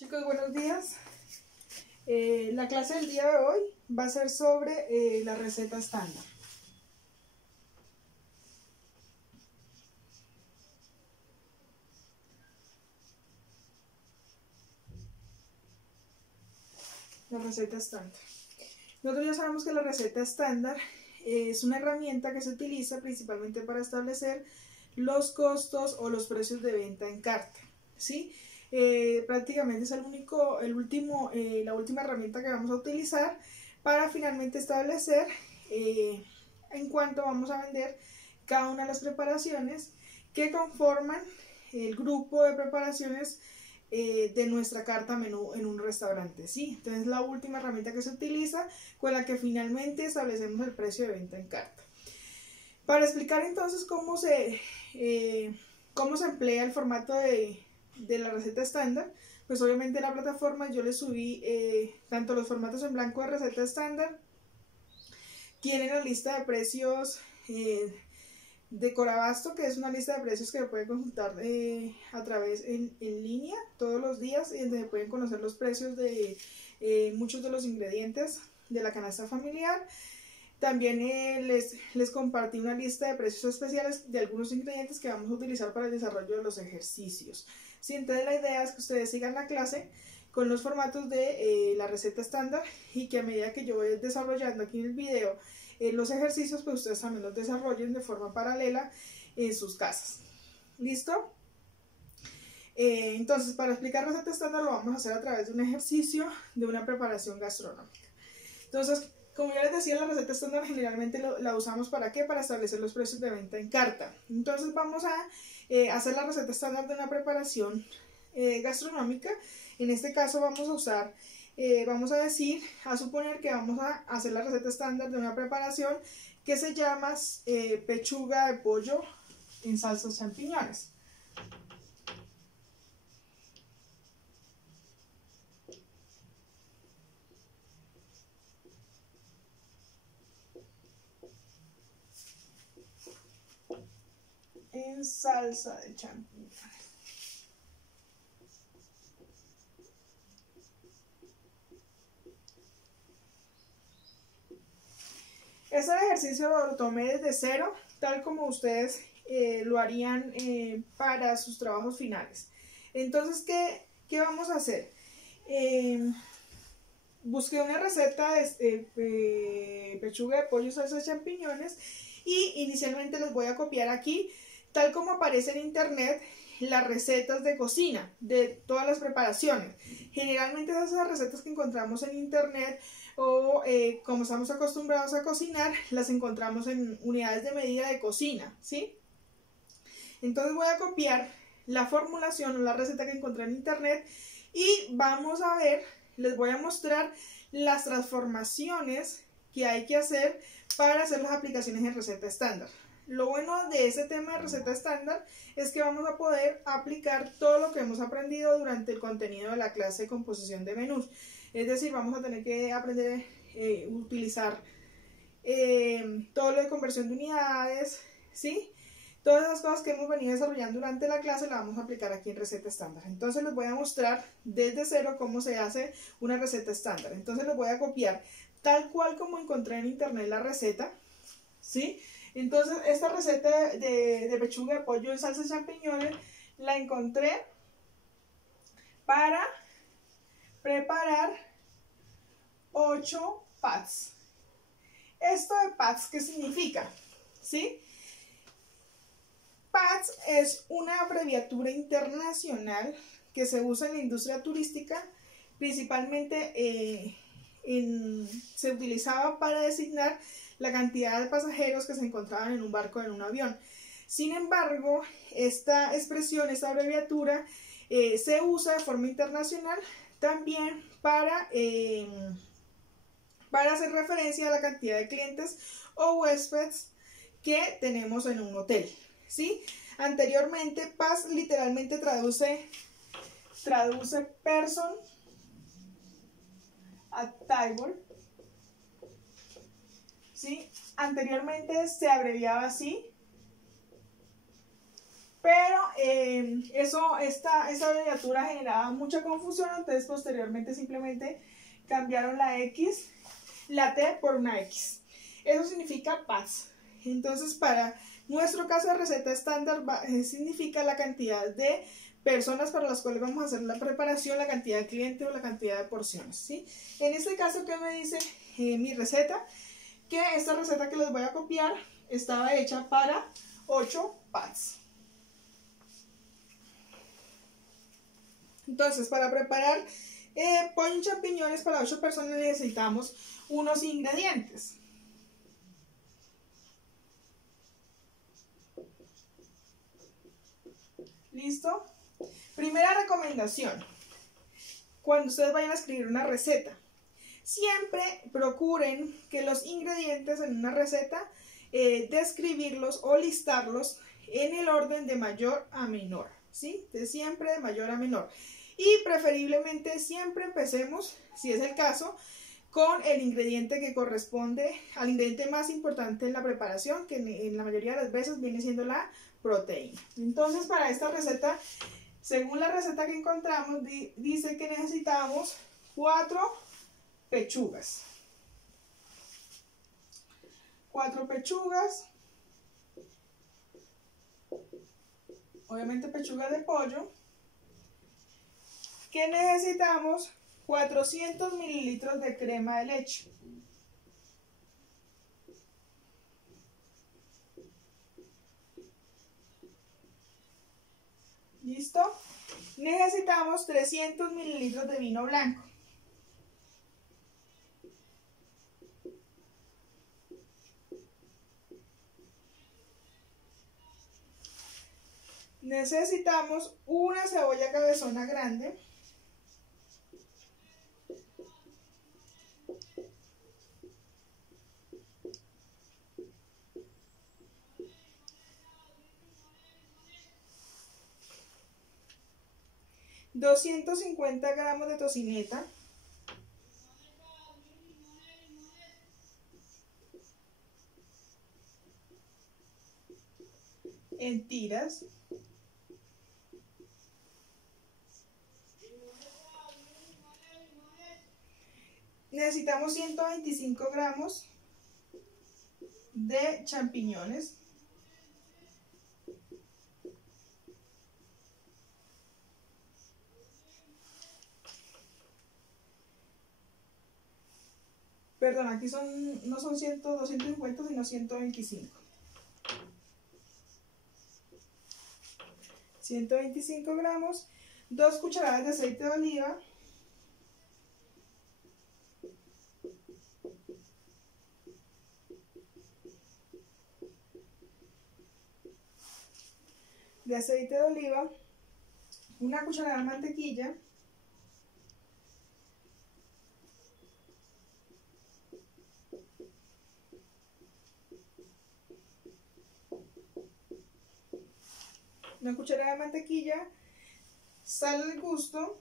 Chicos, buenos días. La clase del día de hoy va a ser sobre la receta estándar. La receta estándar. Nosotros ya sabemos que la receta estándar es una herramienta que se utiliza principalmente para establecer los costos o los precios de venta en carta, ¿sí? Prácticamente es la última herramienta que vamos a utilizar para finalmente establecer en cuánto vamos a vender cada una de las preparaciones que conforman el grupo de preparaciones de nuestra carta menú en un restaurante, ¿sí? Entonces es la última herramienta que se utiliza con la que finalmente establecemos el precio de venta en carta. Para explicar entonces cómo se emplea el formato de la receta estándar, pues obviamente en la plataforma yo les subí tanto los formatos en blanco de receta estándar, tienen la lista de precios de Corabasto, que es una lista de precios que pueden consultar a través en línea todos los días, y donde pueden conocer los precios de muchos de los ingredientes de la canasta familiar. También les compartí una lista de precios especiales de algunos ingredientes que vamos a utilizar para el desarrollo de los ejercicios. Sí, entonces la idea es que ustedes sigan la clase con los formatos de la receta estándar, y que a medida que yo voy desarrollando aquí en el video los ejercicios, pues ustedes también los desarrollen de forma paralela en sus casas. ¿Listo? Entonces, para explicar receta estándar lo vamos a hacer a través de un ejercicio de una preparación gastronómica. Entonces, como ya les decía, la receta estándar generalmente la usamos ¿para qué? Para establecer los precios de venta en carta. Entonces vamos a hacer la receta estándar de una preparación gastronómica. En este caso vamos a usar, vamos a suponer que vamos a hacer la receta estándar de una preparación que se llama pechuga de pollo en salsa champiñones. En salsa de champiñones. Este ejercicio lo tomé desde cero, tal como ustedes lo harían para sus trabajos finales. Entonces, ¿qué vamos a hacer? Busqué una receta de pechuga de pollo salsa de champiñones, y inicialmente les voy a copiar aquí, tal como aparece en internet, las recetas de cocina de todas las preparaciones. Generalmente esas recetas que encontramos en internet o como estamos acostumbrados a cocinar, las encontramos en unidades de medida de cocina, ¿sí? Entonces voy a copiar la formulación o la receta que encontré en internet, y vamos a ver, les voy a mostrar las transformaciones que hay que hacer para hacer las aplicaciones en receta estándar. Lo bueno de este tema de receta estándar es que vamos a poder aplicar todo lo que hemos aprendido durante el contenido de la clase de composición de menús. Es decir, vamos a tener que aprender a utilizar todo lo de conversión de unidades, ¿sí? Todas esas cosas que hemos venido desarrollando durante la clase las vamos a aplicar aquí en receta estándar. Entonces les voy a mostrar desde cero cómo se hace una receta estándar. Entonces les voy a copiar tal cual como encontré en internet la receta, ¿sí? Entonces esta receta de pechuga de pollo en salsa de champiñones la encontré para preparar 8 pads. ¿Esto de pads qué significa? ¿Sí? PADS es una abreviatura internacional que se usa en la industria turística, principalmente se utilizaba para designar la cantidad de pasajeros que se encontraban en un barco o en un avión. Sin embargo, esta expresión, esta abreviatura, se usa de forma internacional también para hacer referencia a la cantidad de clientes o huéspedes que tenemos en un hotel, ¿sí? Anteriormente, PAS literalmente traduce person a table, ¿sí? Anteriormente se abreviaba así, pero eso esta abreviatura generaba mucha confusión, entonces posteriormente simplemente cambiaron la T por una X. Eso significa PATS. Entonces, para nuestro caso de receta estándar significa la cantidad de personas para las cuales vamos a hacer la preparación, la cantidad de clientes o la cantidad de porciones, ¿sí? En este caso, ¿qué me dice mi receta? Que esta receta que les voy a copiar estaba hecha para 8 PATS. Entonces, para preparar pollo y champiñones para 8 personas necesitamos unos ingredientes. ¿Listo? Primera recomendación. Cuando ustedes vayan a escribir una receta, siempre procuren que los ingredientes en una receta describirlos o listarlos en el orden de mayor a menor, ¿sí? De siempre de mayor a menor. Y preferiblemente siempre empecemos, si es el caso, con el ingrediente que corresponde al ingrediente más importante en la preparación, que en la mayoría de las veces viene siendo la proteína. Entonces, para esta receta, según la receta que encontramos, dice que necesitamos 4 pechugas. 4 pechugas, obviamente pechugas de pollo, que necesitamos 400 mililitros de crema de leche. ¿Listo? Necesitamos 300 mililitros de vino blanco. Necesitamos una cebolla cabezona grande. $250 gramos de tocineta. En tiras. Necesitamos 125 gramos de champiñones. Perdón, aquí no son 250, sino 125. 125 gramos, 2 cucharadas de aceite de oliva, una cucharada de mantequilla, sal al gusto,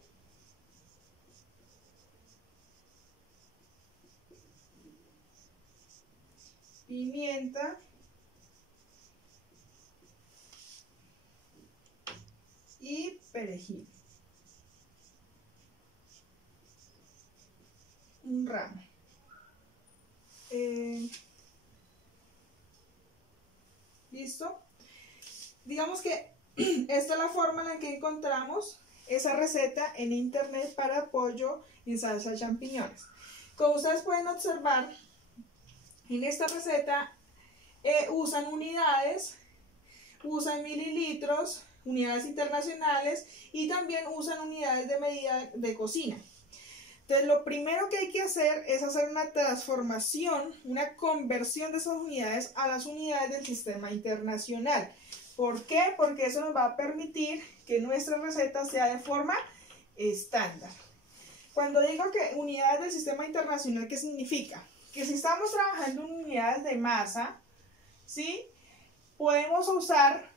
pimienta y perejil, un ramo. ¿Listo? Digamos que esta es la forma en la que encontramos esa receta en internet para pollo en salsa de champiñones. Como ustedes pueden observar, en esta receta usan unidades, usan mililitros, unidades internacionales y también usan unidades de medida de cocina. Entonces, lo primero que hay que hacer es hacer una transformación, una conversión de esas unidades a las unidades del sistema internacional. ¿Por qué? Porque eso nos va a permitir que nuestra receta sea de forma estándar. Cuando digo que unidades del sistema internacional, ¿qué significa? Que si estamos trabajando en unidades de masa, ¿sí? Podemos usar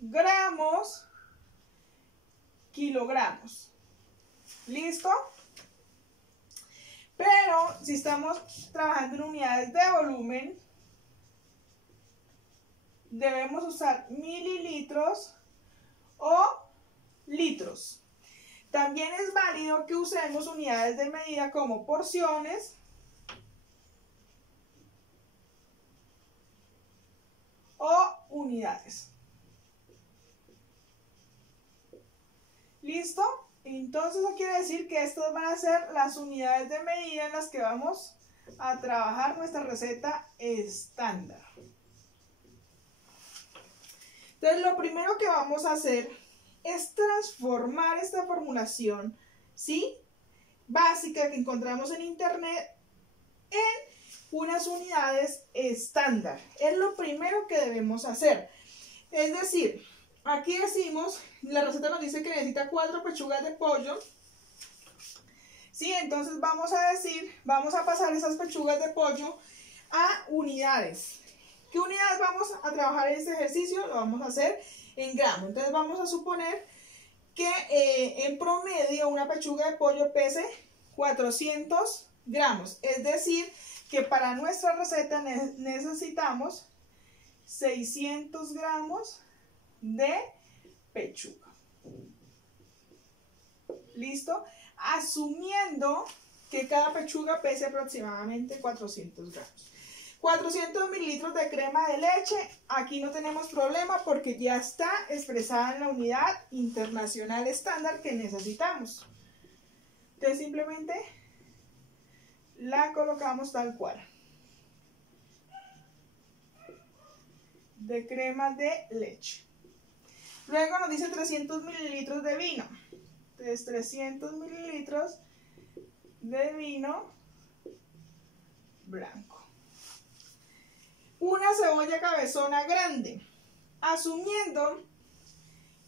gramos, kilogramos. ¿Listo? Pero si estamos trabajando en unidades de volumen, debemos usar mililitros o También es válido que usemos unidades de medida como porciones o unidades. ¿Listo? Entonces eso quiere decir que estas van a ser las unidades de medida en las que vamos a trabajar nuestra receta estándar. Entonces lo primero que vamos a hacer es transformar esta formulación, ¿sí?, básica que encontramos en internet en unas unidades estándar. Es lo primero que debemos hacer. Es decir, aquí decimos, la receta nos dice que necesita 4 pechugas de pollo. Sí, entonces vamos a decir, vamos a pasar esas pechugas de pollo a unidades. ¿Qué unidades vamos a trabajar en este ejercicio? Lo vamos a hacer en gramos. Entonces vamos a suponer que en promedio una pechuga de pollo pese 400 gramos. Es decir, que para nuestra receta necesitamos 600 gramos de pechuga. ¿Listo? Asumiendo que cada pechuga pese aproximadamente 400 gramos. 400 mililitros de crema de leche, aquí no tenemos problema porque ya está expresada en la unidad internacional estándar que necesitamos. Entonces simplemente la colocamos tal cual. De crema de leche. Luego nos dice 300 mililitros de vino. Entonces 300 mililitros de vino blanco. Una cebolla cabezona grande. Asumiendo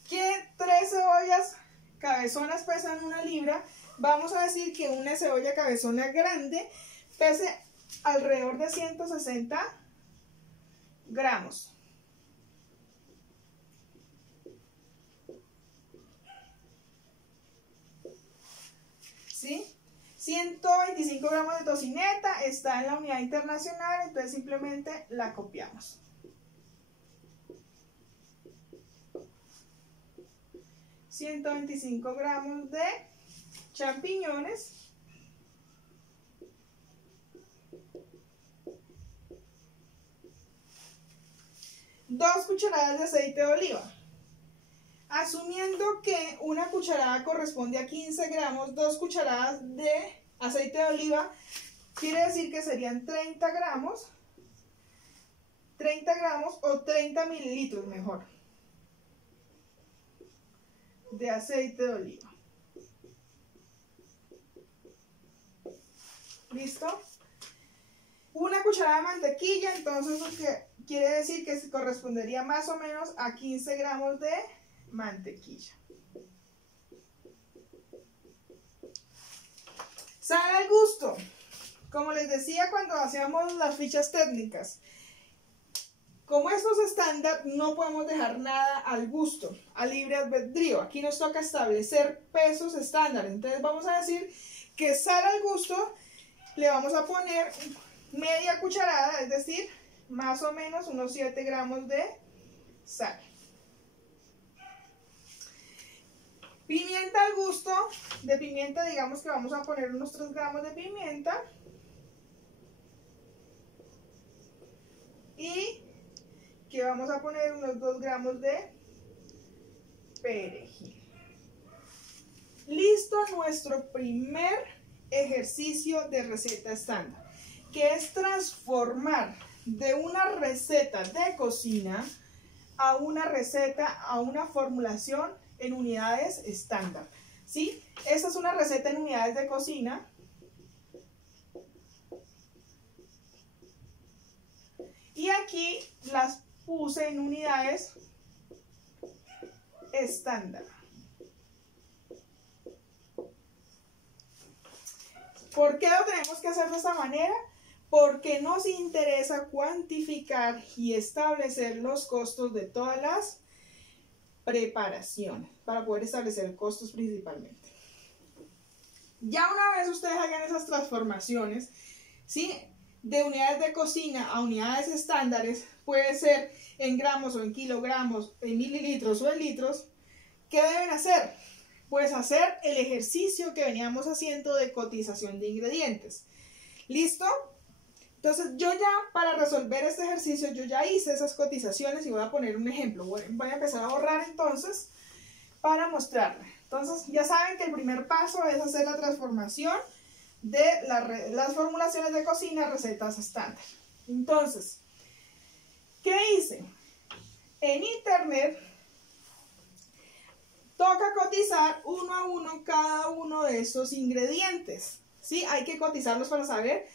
que 3 cebollas cabezonas pesan 1 libra, vamos a decir que una cebolla cabezona grande pese alrededor de 160 gramos. ¿Sí? 125 gramos de tocineta está en la unidad internacional, entonces simplemente la copiamos. $125 gramos de champiñones. Dos cucharadas de aceite de oliva. Asumiendo que una cucharada corresponde a 15 gramos, 2 cucharadas de aceite de oliva, quiere decir que serían 30 gramos o 30 mililitros mejor de aceite de oliva. ¿Listo? Una cucharada de mantequilla, entonces lo que quiere decir que se correspondería más o menos a 15 gramos de mantequilla. Sal al gusto. Como les decía cuando hacíamos las fichas técnicas, como esto es estándar, no podemos dejar nada al gusto, a libre albedrío. Aquí nos toca establecer pesos estándar. Entonces vamos a decir que sal al gusto le vamos a poner media cucharada, es decir, más o menos unos 7 gramos de sal. Pimienta al gusto, de pimienta digamos que vamos a poner unos 3 gramos de pimienta. Y que vamos a poner unos 2 gramos de perejil. Listo nuestro primer ejercicio de receta estándar, que es transformar de una receta de cocina a una receta, a una formulación en unidades estándar. ¿Sí? Esta es una receta en unidades de cocina. Y aquí las puse en unidades estándar. ¿Por qué lo tenemos que hacer de esta manera? Porque nos interesa cuantificar y establecer los costos de todas las preparaciones para poder establecer costos principalmente. Ya una vez ustedes hagan esas transformaciones, ¿sí?, de unidades de cocina a unidades estándares, puede ser en gramos o en kilogramos, en mililitros o en litros, ¿qué deben hacer? pues hacer el ejercicio que veníamos haciendo de cotización de ingredientes. ¿Listo? Entonces yo ya para resolver este ejercicio yo ya hice esas cotizaciones y voy a poner un ejemplo. Voy a empezar a borrar entonces para mostrarle. Entonces ya saben que el primer paso es hacer la transformación de las formulaciones de cocina a recetas estándar. Entonces, ¿qué hice? En internet toca cotizar uno a uno cada uno de esos ingredientes, ¿sí? Hay que cotizarlos para saber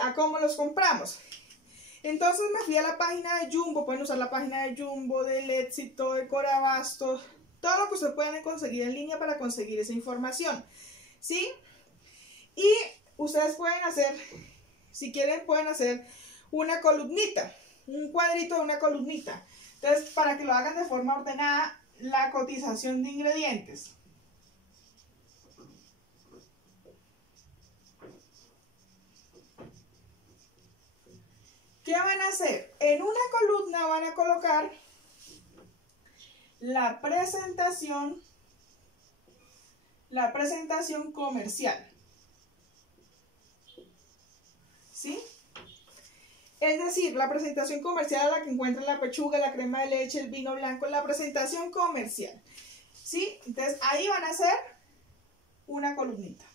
a cómo los compramos. Entonces me fui a la página de Jumbo, pueden usar la página de Jumbo, del Éxito, de Corabastos, todo lo que ustedes puedan conseguir en línea para conseguir esa información, ¿sí? Y ustedes pueden hacer, si quieren, pueden hacer una columnita, un cuadrito de una columnita. Entonces, para que lo hagan de forma ordenada, la cotización de ingredientes. ¿Qué van a hacer? En una columna van a colocar la presentación comercial, ¿sí? Es decir, la presentación comercial a la que encuentran la pechuga, la crema de leche, el vino blanco, la presentación comercial, ¿sí? Entonces ahí van a hacer una columnita.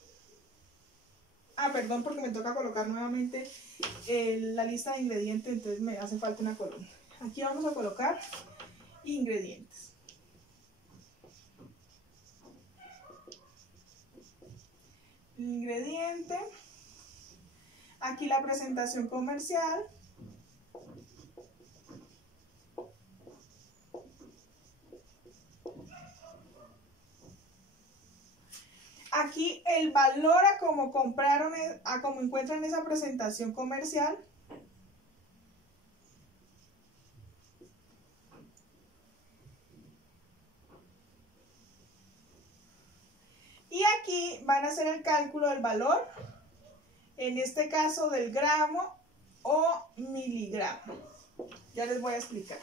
Ah, perdón, porque me toca colocar nuevamente la lista de ingredientes, entonces me hace falta una columna. Aquí vamos a colocar ingredientes. Ingrediente. Aquí la presentación comercial. Aquí el valor a cómo compraron, a cómo encuentran esa presentación comercial. Y aquí van a hacer el cálculo del valor, en este caso del gramo o miligramo. Ya les voy a explicar.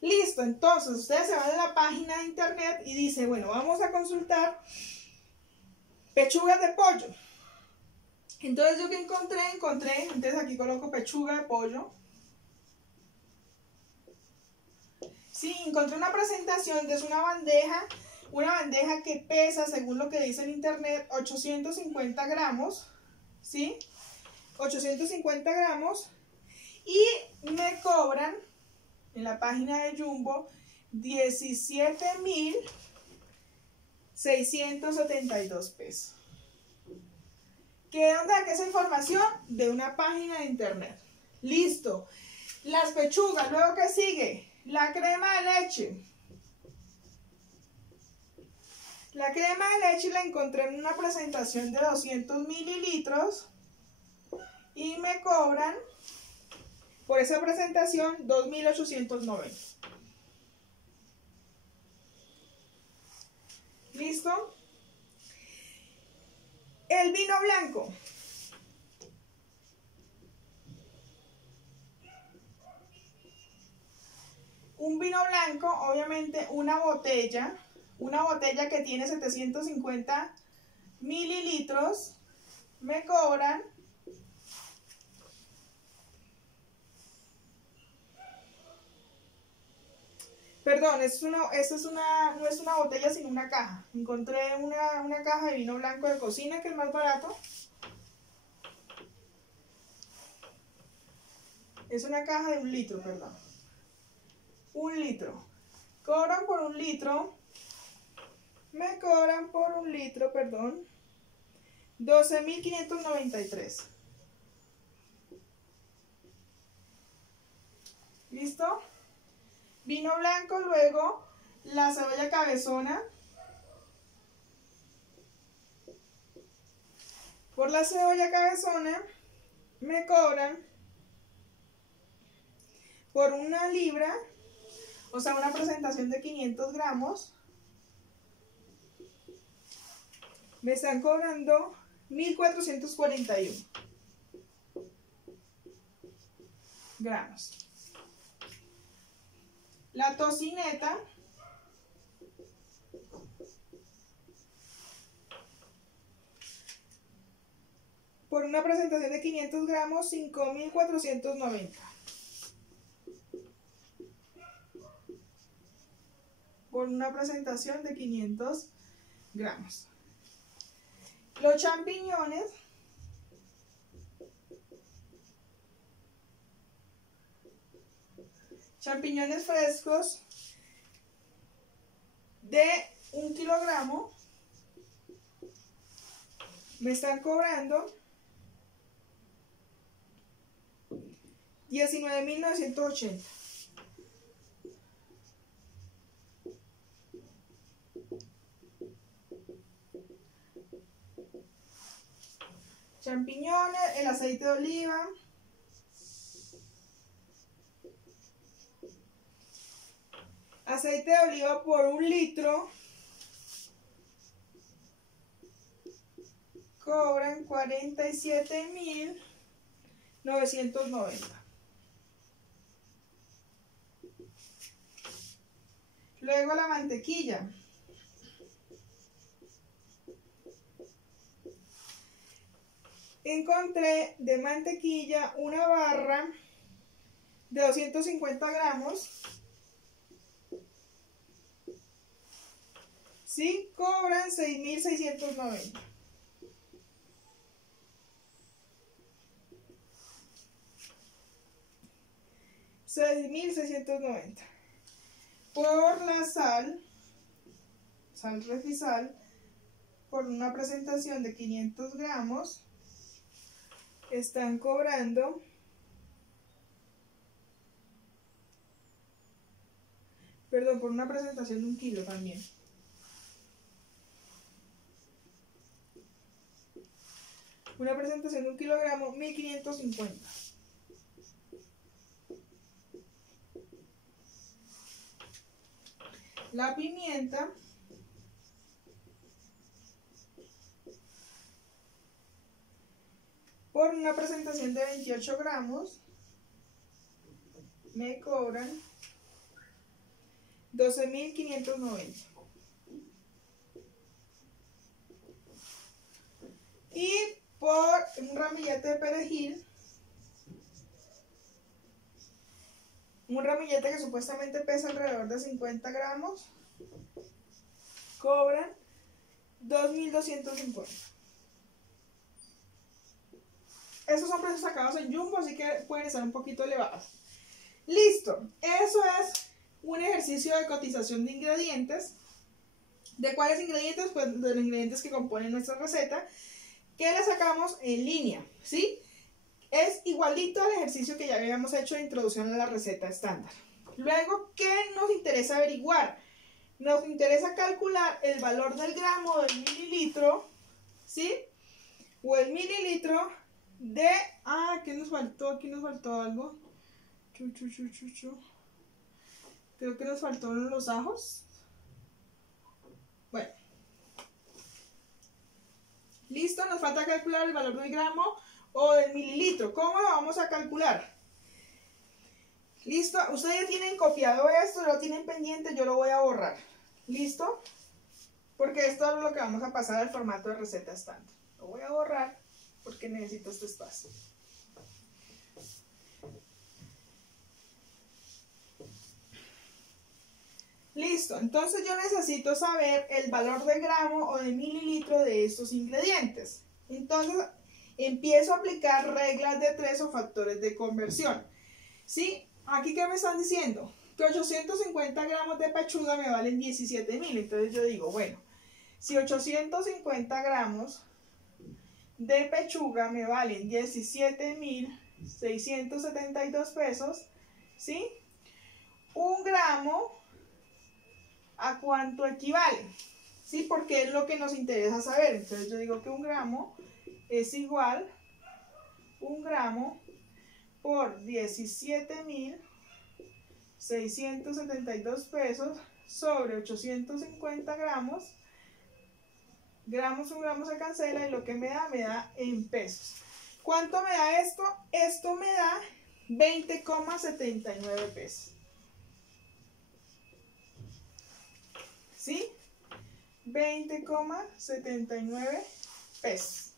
Listo, entonces ustedes se van a la página de internet y dicen, bueno, vamos a consultar pechugas de pollo. Entonces yo que encontré, entonces aquí coloco pechuga de pollo. Sí, encontré una presentación, que es una bandeja que pesa, según lo que dice en internet, 850 gramos, ¿sí? 850 gramos, y me cobran en la página de Jumbo 17.672 pesos. ¿De dónde saqué esa información? De una página de internet. Listo. Las pechugas, luego ¿qué sigue? La crema de leche. La crema de leche la encontré en una presentación de 200 mililitros y me cobran por esa presentación 2.890. ¿Listo? El vino blanco. Un vino blanco, obviamente una botella que tiene 750 mililitros, me cobran perdón, no es una botella sino una caja. Encontré una caja de vino blanco de cocina que es más barato. Es una caja de 1 litro, perdón. 1 litro. Cobran por 1 litro. Me cobran por 1 litro, perdón, 12.593. ¿Listo? Vino blanco, luego la cebolla cabezona. Por la cebolla cabezona me cobran por 1 libra, o sea, una presentación de 500 gramos. Me están cobrando 1.441 gramos. La tocineta por una presentación de 500 gramos, 5.490. Por una presentación de 500 gramos. Los champiñones frescos de 1 kilogramo me están cobrando 19.980. Champiñones, el aceite de oliva. Aceite de oliva por 1 litro cobran 47.990. Luego la mantequilla. Encontré de mantequilla una barra de 250 gramos. Sí, cobran 6.690. $6.690. Por la sal Refisal, por una presentación de 500 gramos, están cobrando por una presentación de 1 kilo también. Una presentación de 1 kilogramo, 1.550. La pimienta por una presentación de 28 gramos me cobran 12.590. Y por un ramillete de perejil, un ramillete que supuestamente pesa alrededor de 50 gramos, cobran 2.250. Estos son precios sacados en Jumbo, así que pueden estar un poquito elevados. Listo, eso es un ejercicio de cotización de ingredientes. ¿De cuáles ingredientes? Pues de los ingredientes que componen nuestra receta, que la sacamos en línea, ¿sí? Es igualito al ejercicio que ya habíamos hecho de introducción a la receta estándar. Luego, ¿qué nos interesa averiguar? Nos interesa calcular el valor del gramo del mililitro, ¿sí? O el mililitro de... ¿qué nos faltó? Aquí nos faltó algo. Creo que nos faltaron los ajos. Bueno. Listo, nos falta calcular el valor del gramo o del mililitro. ¿Cómo lo vamos a calcular? Listo, ustedes ya tienen copiado esto, lo tienen pendiente, yo lo voy a borrar. ¿Listo? Porque esto es lo que vamos a pasar al formato de receta estándar. Lo voy a borrar porque necesito este espacio. Listo, entonces yo necesito saber el valor de gramo o de mililitro de estos ingredientes. Entonces empiezo a aplicar reglas de 3 o factores de conversión. ¿Sí? Aquí, ¿qué me están diciendo? Que 850 gramos de pechuga me valen 17.000. Entonces yo digo, bueno, si 850 gramos de pechuga me valen 17.672 pesos, ¿sí? 1 gramo, ¿a cuánto equivale? ¿Sí? Porque es lo que nos interesa saber. Entonces yo digo que 1 gramo es igual 1 gramo por 17.672 pesos sobre 850 gramos. Un gramo se cancela y lo que me da en pesos. ¿Cuánto me da esto? Esto me da 20,79 pesos. ¿Sí? 20,79 pesos.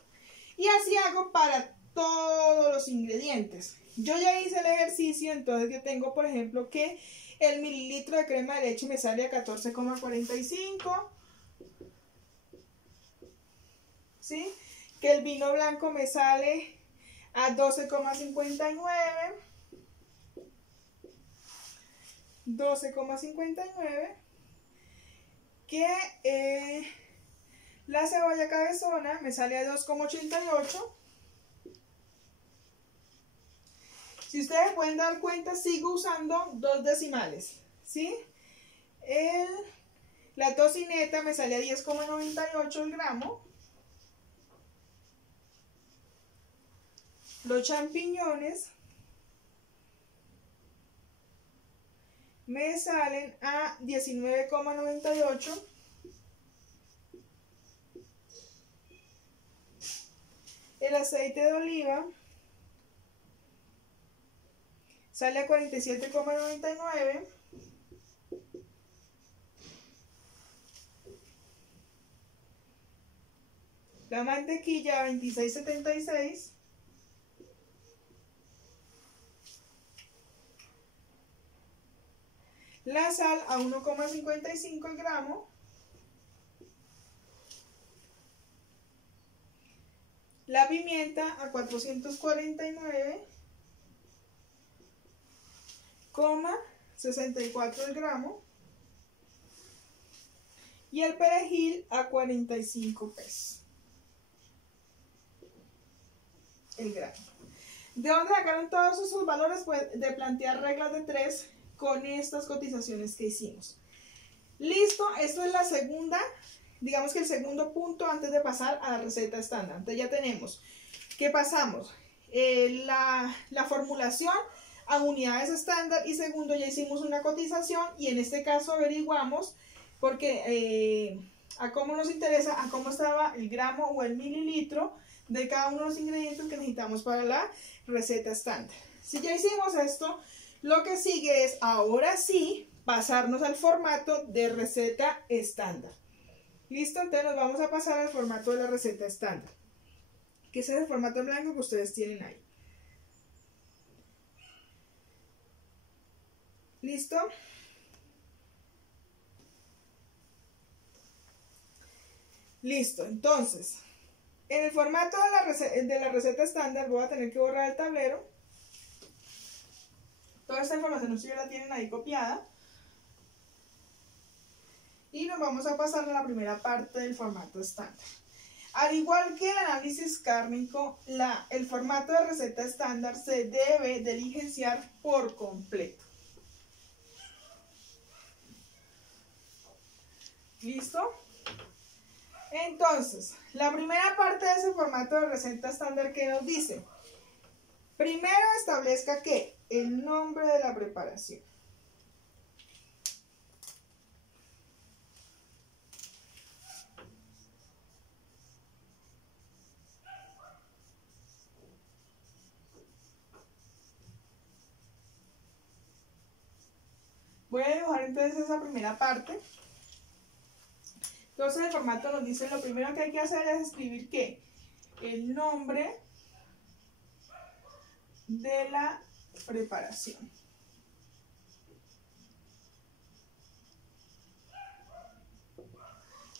Y así hago para todos los ingredientes. Yo ya hice el ejercicio, entonces yo tengo, por ejemplo, que el mililitro de crema de leche me sale a 14,45. ¿Sí? Que el vino blanco me sale a 12,59. 12,59. Que la cebolla cabezona me sale a 2,88. Si ustedes pueden dar cuenta, sigo usando 2 decimales, ¿sí? La tocineta me sale a 10,98 el gramo. Los champiñones me salen a 19,98. El aceite de oliva sale a 47,99. La mantequilla a 26,76. La sal a 1,55 el gramo. La pimienta a 449,64 el gramo. Y el perejil a 45 pesos el gramo. ¿De dónde sacaron todos esos valores? Pues de plantear reglas de 3 con estas cotizaciones que hicimos. Listo, esto es la segunda, digamos que el segundo punto antes de pasar a la receta estándar. Entonces ya tenemos que pasamos la formulación a unidades estándar, y segundo, ya hicimos una cotización y en este caso averiguamos, porque a cómo nos interesa, a cómo estaba el gramo o el mililitro de cada uno de los ingredientes que necesitamos para la receta estándar. Si ya hicimos esto, lo que sigue es, ahora sí, pasarnos al formato de receta estándar. ¿Listo? Entonces nos vamos a pasar al formato de la receta estándar, que ese es el formato en blanco que ustedes tienen ahí. ¿Listo? Listo, entonces, en el formato de la receta estándar voy a tener que borrar el tablero. Toda esta información ustedes la tienen ahí copiada. Y nos vamos a pasar a la primera parte del formato estándar. Al igual que el análisis kármico, el formato de receta estándar se debe diligenciar por completo. ¿Listo? Entonces, la primera parte de ese formato de receta estándar, ¿qué nos dice? Primero establezca ¿qué? El nombre de la preparación. Voy a dibujar entonces esa primera parte. Entonces el formato nos dice, lo primero que hay que hacer es escribir ¿qué? El nombre de la preparación.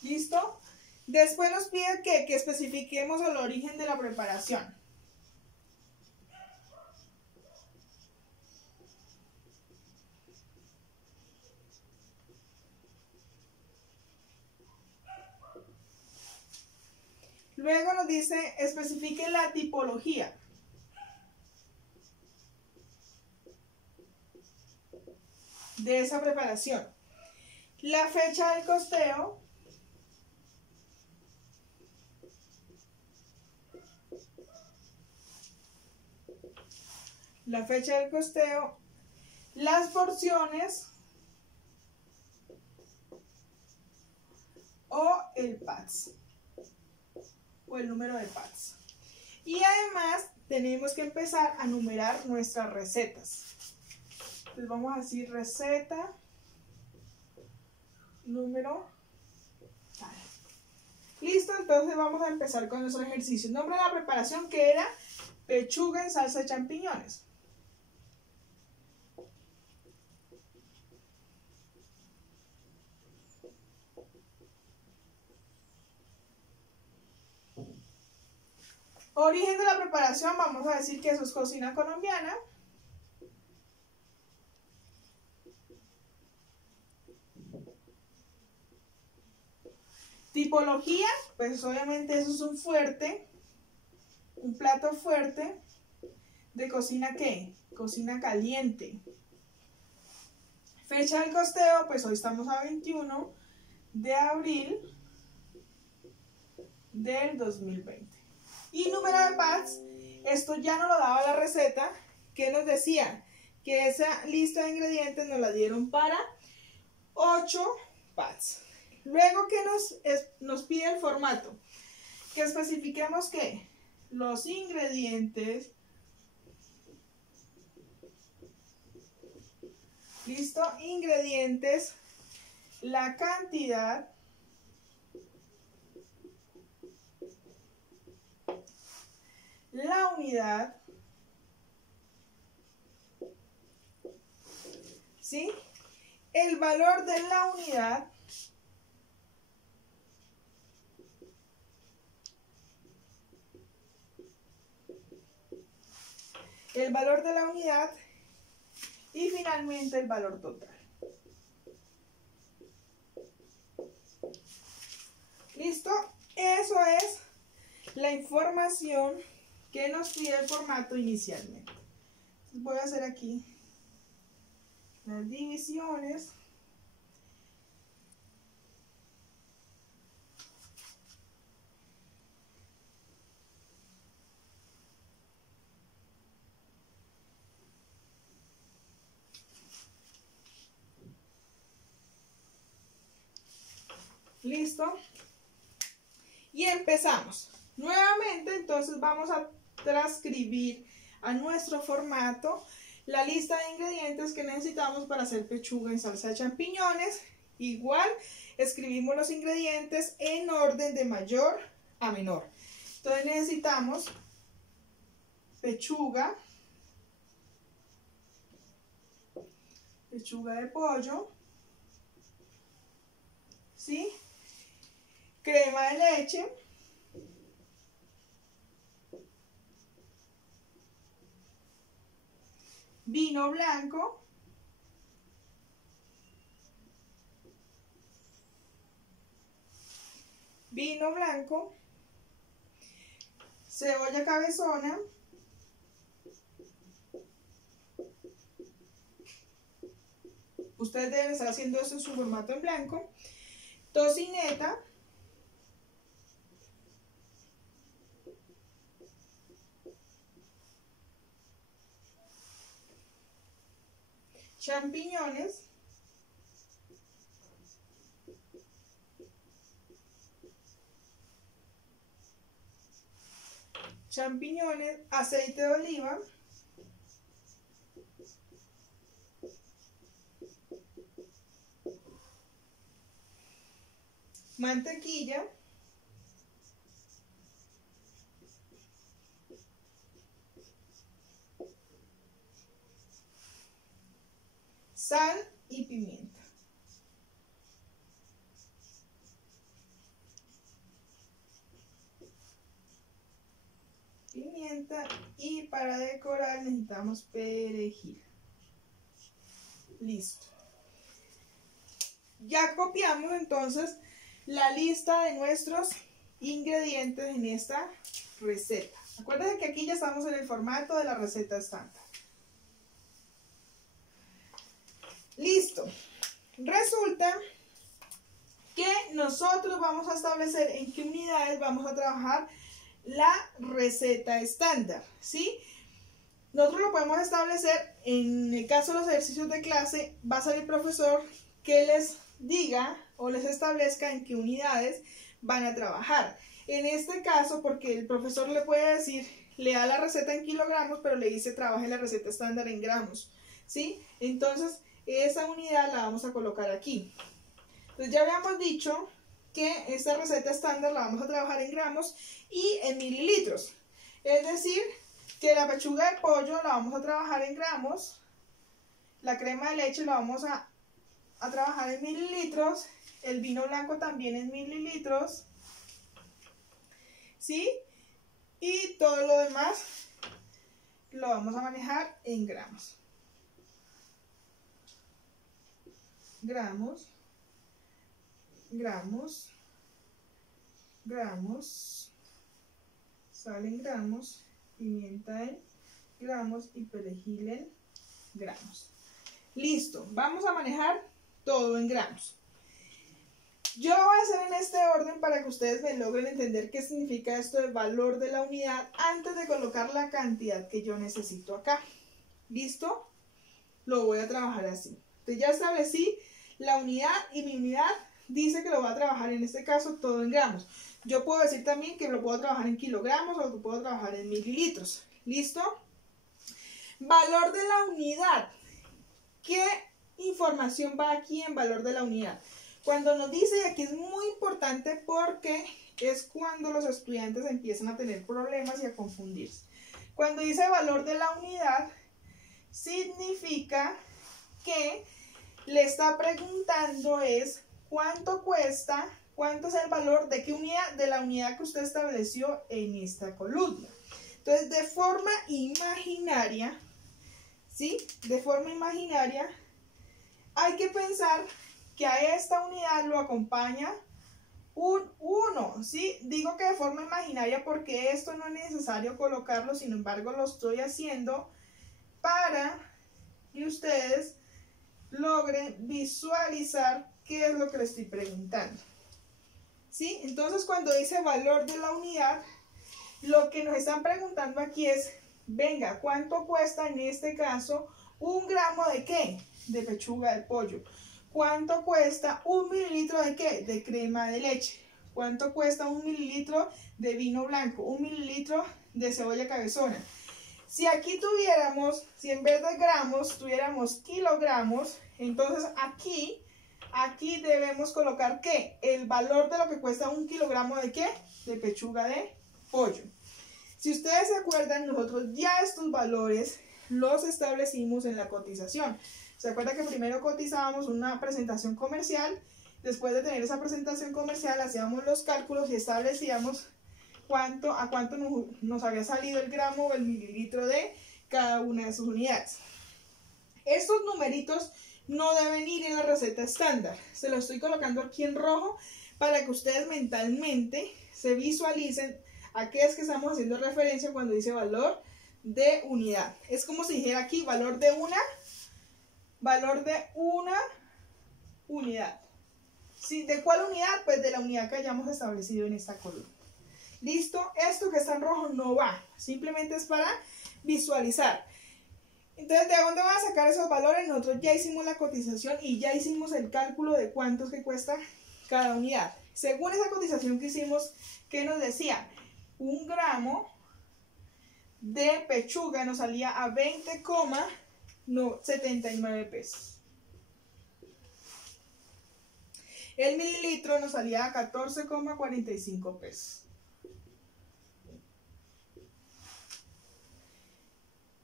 ¿Listo? Después nos pide que especifiquemos el origen de la preparación. Luego nos dice, especifique la tipología. De esa preparación. La fecha del costeo. La fecha del costeo. Las porciones. O el PATS. O el número de PATS. Y además tenemos que empezar a numerar nuestras recetas. Entonces vamos a decir receta número tal. Listo. Listo, entonces vamos a empezar con nuestro ejercicio. Nombre de la preparación, que era pechuga en salsa de champiñones. Origen de la preparación, vamos a decir que eso es cocina colombiana. Tipología, pues obviamente eso es un fuerte, un plato fuerte de cocina ¿qué? Cocina caliente. Fecha del costeo, pues hoy estamos a 21 de abril del 2020. Y número de pads, esto ya nos lo daba la receta, que nos decía que esa lista de ingredientes nos la dieron para 8 pads. Luego que nos pide el formato, que especifiquemos que los ingredientes, listo, ingredientes, la cantidad, la unidad, ¿sí? El valor de la unidad, el valor de la unidad y finalmente el valor total. ¿Listo? Eso es la información que nos pide el formato inicialmente. Entonces voy a hacer aquí las divisiones. ¿Listo? Y empezamos. Nuevamente, entonces vamos a transcribir a nuestro formato la lista de ingredientes que necesitamos para hacer pechuga en salsa de champiñones. Igual, escribimos los ingredientes en orden de mayor a menor. Entonces necesitamos pechuga de pollo, ¿sí? Crema de leche, vino blanco, cebolla cabezona, ustedes deben estar haciendo esto en su formato en blanco, tocineta, champiñones, aceite de oliva, mantequilla, sal y pimienta. Y para decorar necesitamos perejil. Listo. Ya copiamos entonces la lista de nuestros ingredientes en esta receta. Acuérdense que aquí ya estamos en el formato de la receta estándar. Listo. Resulta que nosotros vamos a establecer en qué unidades vamos a trabajar la receta estándar, ¿sí? Nosotros lo podemos establecer, en el caso de los ejercicios de clase, va a ser el profesor que les diga o les establezca en qué unidades van a trabajar. En este caso, porque el profesor le puede decir, le da la receta en kilogramos, pero le dice trabaje la receta estándar en gramos, ¿sí? Entonces, esa unidad la vamos a colocar aquí. Entonces, ya habíamos dicho que esta receta estándar la vamos a trabajar en gramos y en mililitros. Es decir, que la pechuga de pollo la vamos a trabajar en gramos, la crema de leche la vamos a trabajar en mililitros, el vino blanco también en mililitros, ¿sí? Y todo lo demás lo vamos a manejar en gramos. Gramos, gramos, gramos, sal en gramos, pimienta en gramos y perejil en gramos. Listo, vamos a manejar todo en gramos. Yo lo voy a hacer en este orden para que ustedes me logren entender qué significa esto del valor de la unidad antes de colocar la cantidad que yo necesito acá. ¿Listo? Lo voy a trabajar así. Entonces ya establecí la unidad y mi unidad dice que lo voy a trabajar en este caso todo en gramos. Yo puedo decir también que lo puedo trabajar en kilogramos o que puedo trabajar en mililitros. ¿Listo? Valor de la unidad. ¿Qué información va aquí en valor de la unidad? Cuando nos dice, y aquí es muy importante porque es cuando los estudiantes empiezan a tener problemas y a confundirse. Cuando dice valor de la unidad, significa que le está preguntando es cuánto cuesta, cuánto es el valor de qué unidad, de la unidad que usted estableció en esta columna. Entonces, de forma imaginaria, ¿sí? De forma imaginaria, hay que pensar que a esta unidad lo acompaña un 1, ¿sí? Digo que de forma imaginaria porque esto no es necesario colocarlo, sin embargo lo estoy haciendo para que ustedes logren visualizar qué es lo que les estoy preguntando, ¿sí? Entonces cuando dice valor de la unidad, lo que nos están preguntando aquí es, venga, ¿cuánto cuesta en este caso un gramo de qué? De pechuga de pollo. ¿Cuánto cuesta un mililitro de qué? De crema de leche. ¿Cuánto cuesta un mililitro de vino blanco? Un mililitro de cebolla cabezona. Si aquí tuviéramos, si en vez de gramos tuviéramos kilogramos, entonces aquí debemos colocar ¿qué? El valor de lo que cuesta un kilogramo de ¿qué? De pechuga de pollo. Si ustedes se acuerdan, nosotros ya estos valores los establecimos en la cotización. ¿Se acuerda que primero cotizábamos una presentación comercial? Después de tener esa presentación comercial, hacíamos los cálculos y establecíamos a cuánto nos había salido el gramo o el mililitro de cada una de sus unidades. Estos numeritos no deben ir en la receta estándar. Se los estoy colocando aquí en rojo para que ustedes mentalmente se visualicen a qué es que estamos haciendo referencia cuando dice valor de unidad. Es como si dijera aquí valor de una unidad. ¿Sí? ¿De cuál unidad? Pues de la unidad que hayamos establecido en esta columna. ¿Listo? Esto que está en rojo no va. Simplemente es para visualizar. Entonces, ¿de dónde van a sacar esos valores? Nosotros ya hicimos la cotización y ya hicimos el cálculo de cuánto es que cuesta cada unidad. Según esa cotización que hicimos, ¿qué nos decía? Un gramo de pechuga nos salía a 20,79 pesos. El mililitro nos salía a 14,45 pesos.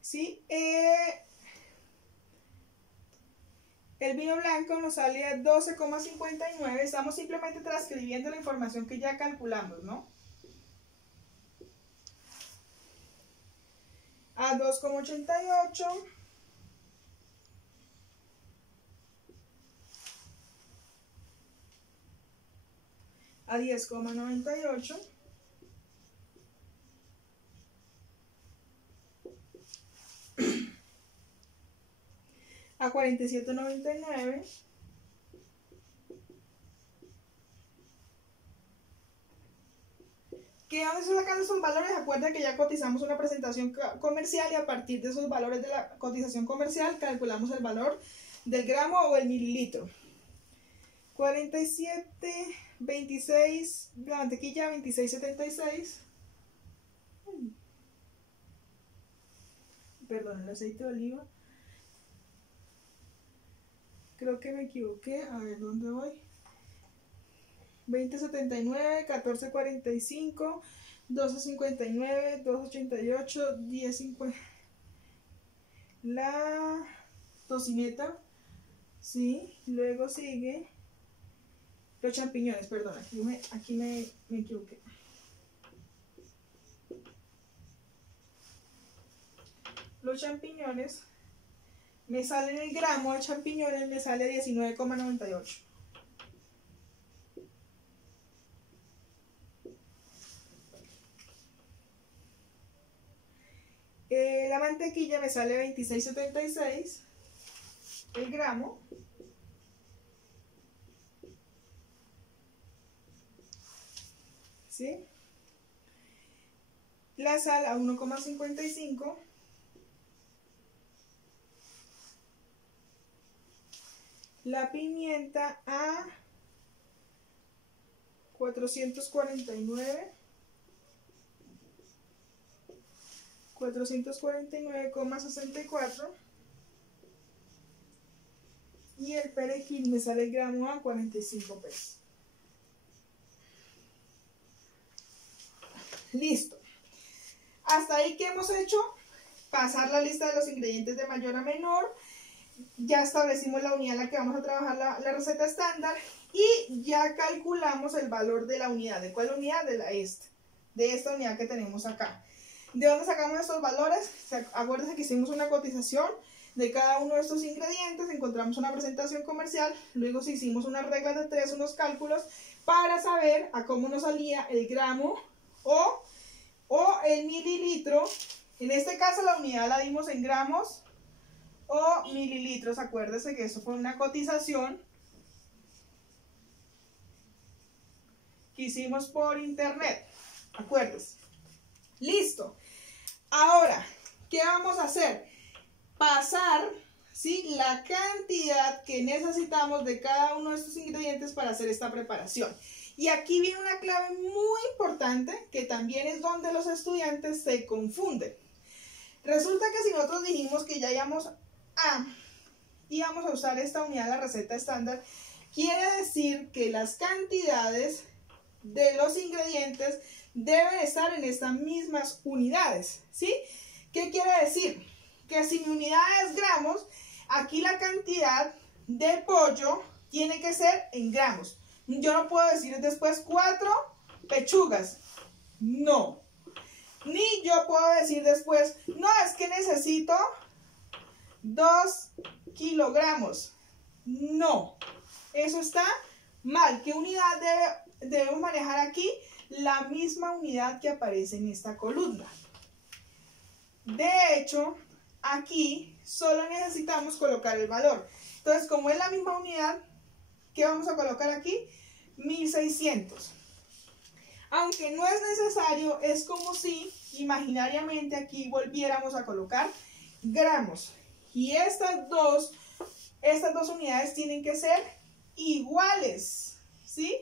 ¿Sí? El vino blanco nos sale a 12,59. Estamos simplemente transcribiendo la información que ya calculamos, ¿no? A 2,88. A 10,98. A 47,99. ¿Qué dónde estoy sacando esos valores? Acuerden que ya cotizamos una presentación comercial y a partir de esos valores de la cotización comercial calculamos el valor del gramo o el mililitro. 47,26, la mantequilla 26,76. Perdón, el aceite de oliva. Creo que me equivoqué. A ver, ¿dónde voy? 20,79, 14,45, 12,59, 2,88, 10,50. La tocineta, ¿sí? Luego sigue los champiñones, perdón, aquí me equivoqué. Los champiñones, me sale en el gramo de champiñones, me sale 19,98. La mantequilla me sale 26,76 el gramo. ¿Sí? La sal a 1,55. La pimienta a 449. 449,64 y el perejil me sale el gramo a 45 pesos. Listo. Hasta ahí que hemos hecho, pasar la lista de los ingredientes de mayor a menor. Ya establecimos la unidad en la que vamos a trabajar la receta estándar y ya calculamos el valor de la unidad. ¿De cuál unidad? De esta unidad que tenemos acá. ¿De dónde sacamos estos valores? Acuérdense que hicimos una cotización de cada uno de estos ingredientes, encontramos una presentación comercial, luego hicimos unas reglas de 3, unos cálculos para saber a cómo nos salía el gramo o el mililitro. En este caso la unidad la dimos en gramos o mililitros. Acuérdense que eso fue una cotización que hicimos por internet. Acuérdense. Listo. Ahora, ¿qué vamos a hacer? Pasar, ¿sí?, la cantidad que necesitamos de cada uno de estos ingredientes para hacer esta preparación. Y aquí viene una clave muy importante que también es donde los estudiantes se confunden. Resulta que si nosotros dijimos que ya íbamos a usar esta unidad de la receta estándar, quiere decir que las cantidades de los ingredientes deben estar en estas mismas unidades, ¿sí? ¿Qué quiere decir? Que si mi unidad es gramos, aquí la cantidad de pollo tiene que ser en gramos. Yo no puedo decir después 4 pechugas, no. Ni yo puedo decir después, no, es que necesito 2 kilogramos, no. Eso está mal. ¿Qué unidad debemos manejar aquí? La misma unidad que aparece en esta columna. De hecho, aquí solo necesitamos colocar el valor. Entonces, como es la misma unidad, ¿qué vamos a colocar aquí? 1600. Aunque no es necesario, es como si imaginariamente aquí volviéramos a colocar gramos. Y estas dos unidades tienen que ser iguales, ¿sí?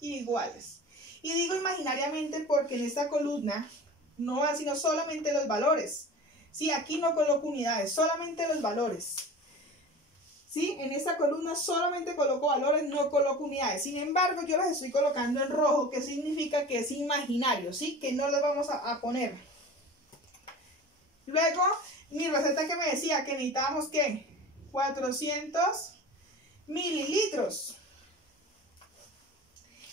Iguales. Y digo imaginariamente porque en esta columna no va sino solamente los valores. ¿Sí? Aquí no coloco unidades, solamente los valores. ¿Sí? En esta columna solamente coloco valores, no coloco unidades. Sin embargo, yo las estoy colocando en rojo, que significa que es imaginario, ¿sí? Que no las vamos a poner. Luego, mi receta que me decía que necesitábamos, ¿qué? 400 mililitros.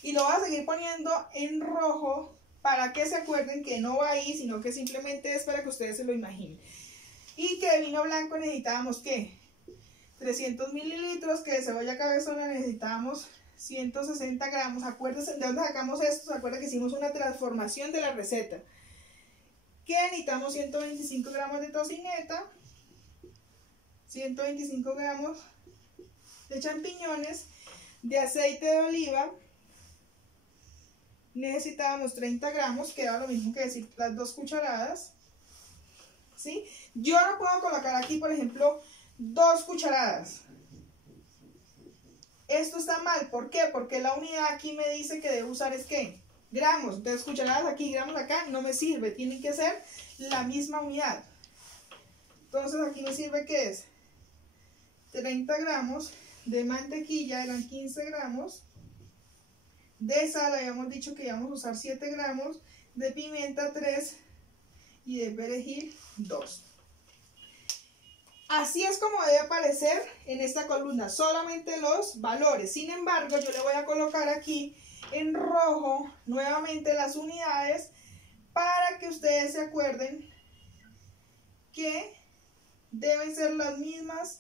Y lo voy a seguir poniendo en rojo para que se acuerden que no va ahí, sino que simplemente es para que ustedes se lo imaginen. Y que de vino blanco necesitábamos, ¿qué? 300 mililitros, que de cebolla cabezona necesitábamos 160 gramos. Acuérdense de dónde sacamos esto. Se acuerdan que hicimos una transformación de la receta. Que necesitamos 125 gramos de tocineta, 125 gramos de champiñones, de aceite de oliva. Necesitábamos 30 gramos, que era lo mismo que decir las 2 cucharadas. ¿Sí? Yo no puedo colocar aquí, por ejemplo, 2 cucharadas. Esto está mal. ¿Por qué? Porque la unidad aquí me dice que debo usar es ¿qué? Gramos. Entonces cucharadas aquí, gramos acá, no me sirve. Tienen que ser la misma unidad. Entonces aquí me sirve ¿qué es? 30 gramos de mantequilla, eran 15 gramos. de sal, habíamos dicho que íbamos a usar 7 gramos, de pimienta 3 y de perejil 2. Así es como debe aparecer en esta columna, solamente los valores. Sin embargo, yo le voy a colocar aquí en rojo nuevamente las unidades para que ustedes se acuerden que deben ser las mismas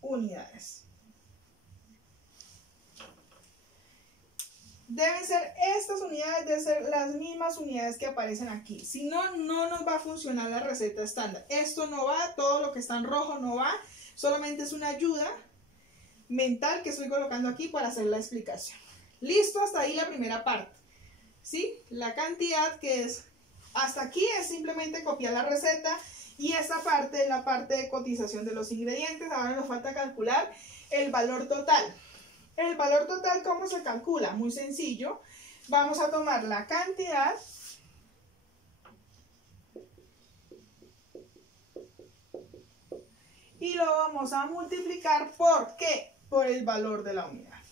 unidades. Deben ser estas unidades, deben ser las mismas unidades que aparecen aquí. Si no, no nos va a funcionar la receta estándar. Esto no va, todo lo que está en rojo no va. Solamente es una ayuda mental que estoy colocando aquí para hacer la explicación. Listo, hasta ahí la primera parte. ¿Sí? La cantidad que es, hasta aquí es simplemente copiar la receta. Y esta parte es la parte de cotización de los ingredientes. Ahora nos falta calcular el valor total. El valor total, ¿cómo se calcula? Muy sencillo. Vamos a tomar la cantidad y lo vamos a multiplicar ¿por qué? Por el valor de la unidad.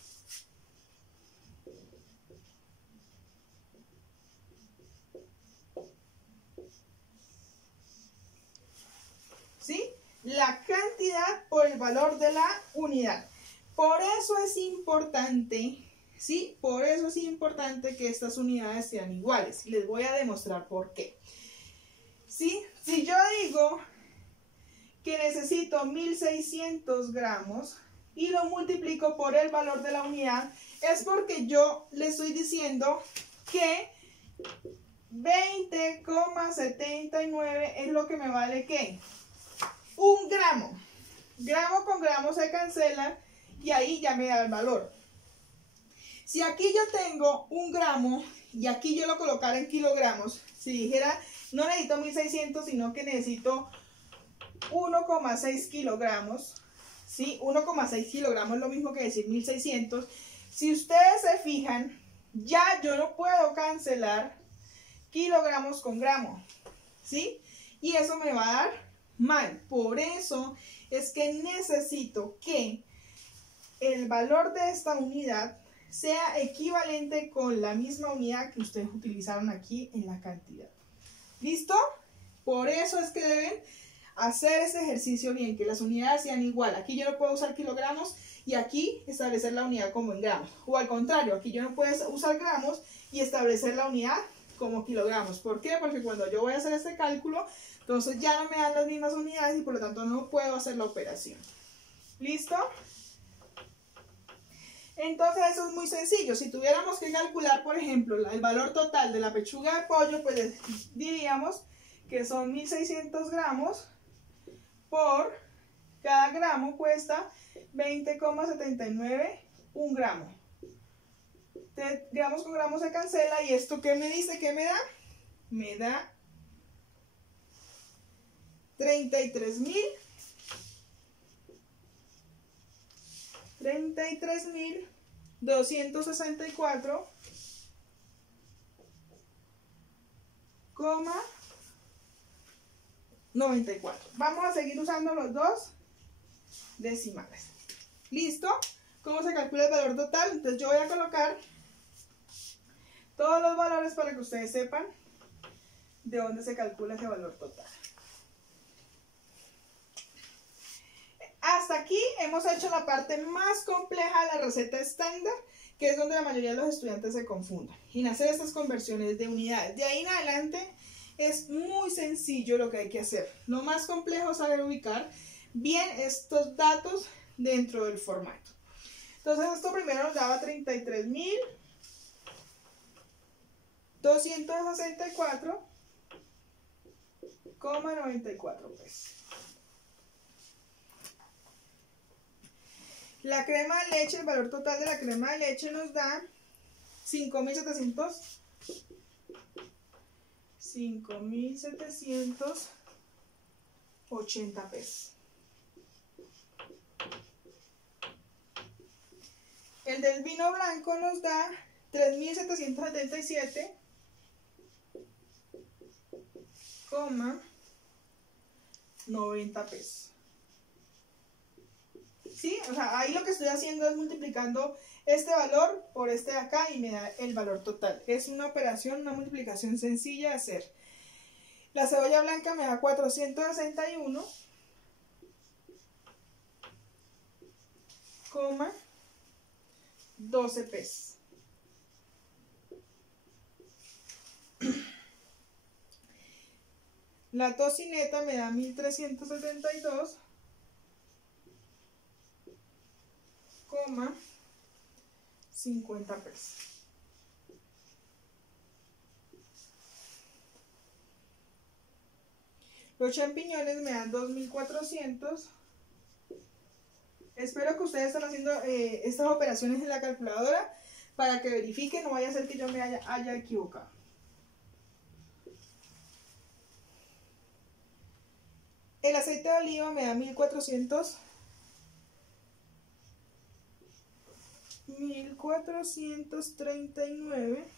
¿Sí? La cantidad por el valor de la unidad. Por eso es importante, ¿sí? Por eso es importante que estas unidades sean iguales. Les voy a demostrar por qué. ¿Sí? Si yo digo que necesito 1600 gramos y lo multiplico por el valor de la unidad, es porque yo le estoy diciendo que 20,79 es lo que me vale, ¿qué? 1 gramo. Gramo con gramo se cancela y ahí ya me da el valor. Si aquí yo tengo 1 gramo y aquí yo lo colocara en kilogramos, si dijera no necesito 1600 sino que necesito 1,6 kilogramos, ¿sí? 1,6 kilogramos es lo mismo que decir 1600. Si ustedes se fijan, ya yo no puedo cancelar kilogramos con gramo, ¿sí? Y eso me va a dar mal. Por eso es que necesito que el valor de esta unidad sea equivalente con la misma unidad que ustedes utilizaron aquí en la cantidad. ¿Listo? Por eso es que deben hacer este ejercicio bien, que las unidades sean igual. Aquí yo no puedo usar kilogramos y aquí establecer la unidad como en gramos. O al contrario, aquí yo no puedo usar gramos y establecer la unidad como kilogramos. ¿Por qué? Porque cuando yo voy a hacer este cálculo, entonces ya no me dan las mismas unidades y por lo tanto no puedo hacer la operación. ¿Listo? Entonces eso es muy sencillo. Si tuviéramos que calcular, por ejemplo, el valor total de la pechuga de pollo, pues diríamos que son 1600 gramos por cada gramo cuesta 20,79 un gramo. De gramos con gramos se cancela y esto ¿qué me dice? ¿Qué me da? Me da 33.264,94. Vamos a seguir usando los dos decimales. ¿Listo? ¿Cómo se calcula el valor total? Entonces yo voy a colocar todos los valores para que ustedes sepan de dónde se calcula ese valor total. Hasta aquí hemos hecho la parte más compleja de la receta estándar, que es donde la mayoría de los estudiantes se confunden en hacer estas conversiones de unidades. De ahí en adelante es muy sencillo lo que hay que hacer. Lo más complejo es saber ubicar bien estos datos dentro del formato. Entonces esto primero nos daba 33.264,94 pesos. La crema de leche, el valor total de la crema de leche nos da 5.780 pesos. El del vino blanco nos da 3.777,90 pesos. ¿Sí? O sea, ahí lo que estoy haciendo es multiplicando este valor por este de acá y me da el valor total. Es una operación, una multiplicación sencilla de hacer. La cebolla blanca me da 461, 12 pesos. La tocineta me da 1372, 50 pesos. Los champiñones me dan 2400. Espero que ustedes estén haciendo estas operaciones en la calculadora para que verifiquen, no vaya a ser que yo me haya equivocado. El aceite de oliva me da 1439.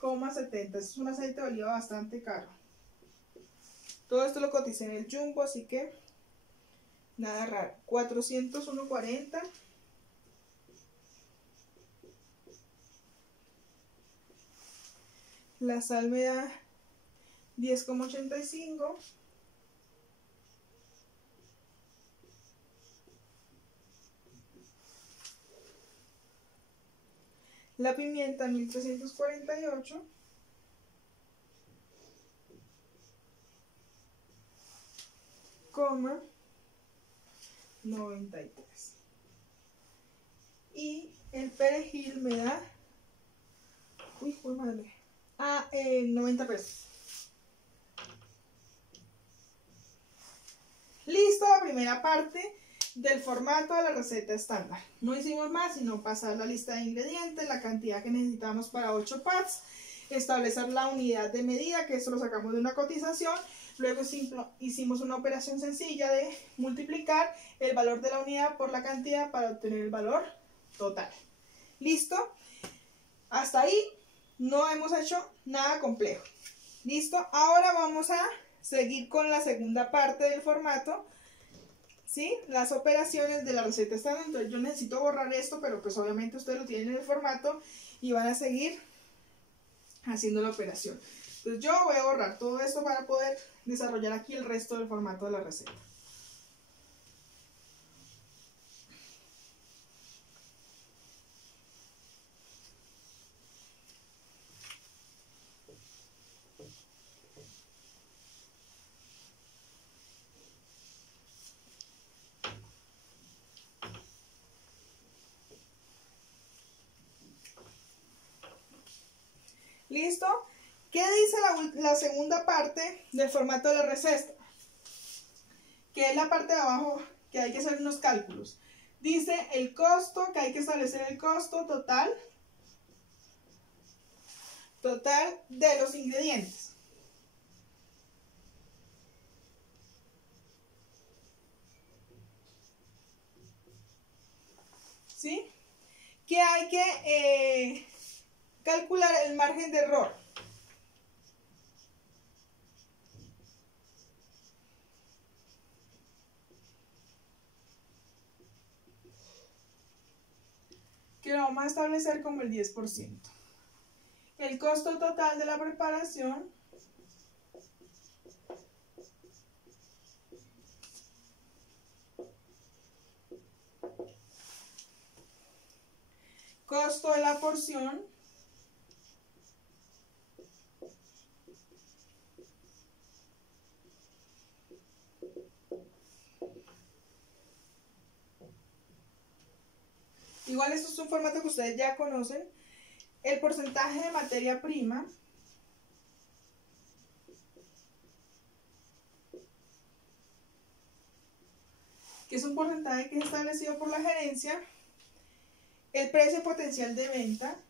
,70. Es un aceite de oliva bastante caro. Todo esto lo coticé en el Jumbo, así que nada raro. 401.40. La sal me da 10,85. La pimienta 1348. ,93. Y el perejil me da, uy, fue madre, 90 pesos. Listo, la primera parte del formato de la receta estándar. No hicimos más sino pasar la lista de ingredientes, la cantidad que necesitamos para 8 pads, establecer la unidad de medida, que eso lo sacamos de una cotización. Luego hicimos una operación sencilla de multiplicar el valor de la unidad por la cantidad para obtener el valor total. ¿Listo? Hasta ahí no hemos hecho nada complejo. ¿Listo? Ahora vamos a seguir con la segunda parte del formato, ¿sí? Las operaciones de la receta estándar. Entonces yo necesito borrar esto, pero pues obviamente ustedes lo tienen en el formato y van a seguir haciendo la operación. Entonces yo voy a borrar todo esto para poder desarrollar aquí el resto del formato de la receta. ¿Listo? ¿Qué dice la segunda parte del formato de la receta? Que es la parte de abajo, que hay que hacer unos cálculos. Dice el costo, que hay que establecer el costo total de los ingredientes. ¿Sí? Que hay que calcular el margen de error. Que lo vamos a establecer como el 10%. El costo total de la preparación costo de la porción igual esto es un formato que ustedes ya conocen. El porcentaje de materia prima que es un porcentaje que es establecido por la gerencia. El precio potencial de venta,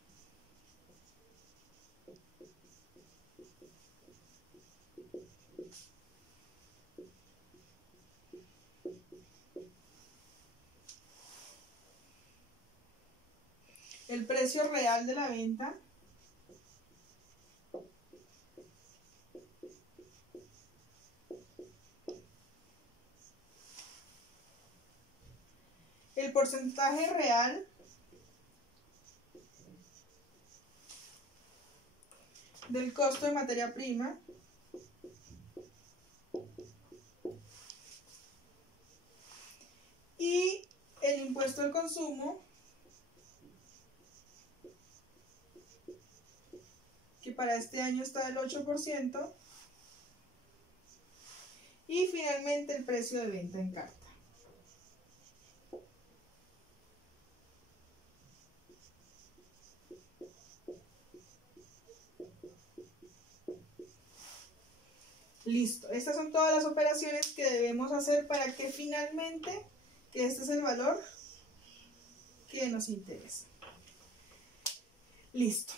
el precio real de la venta, el porcentaje real del costo de materia prima y el impuesto al consumo, que para este año está del 8%, y finalmente el precio de venta en carta. Listo, estas son todas las operaciones que debemos hacer para que finalmente, que este es el valor que nos interesa. Listo.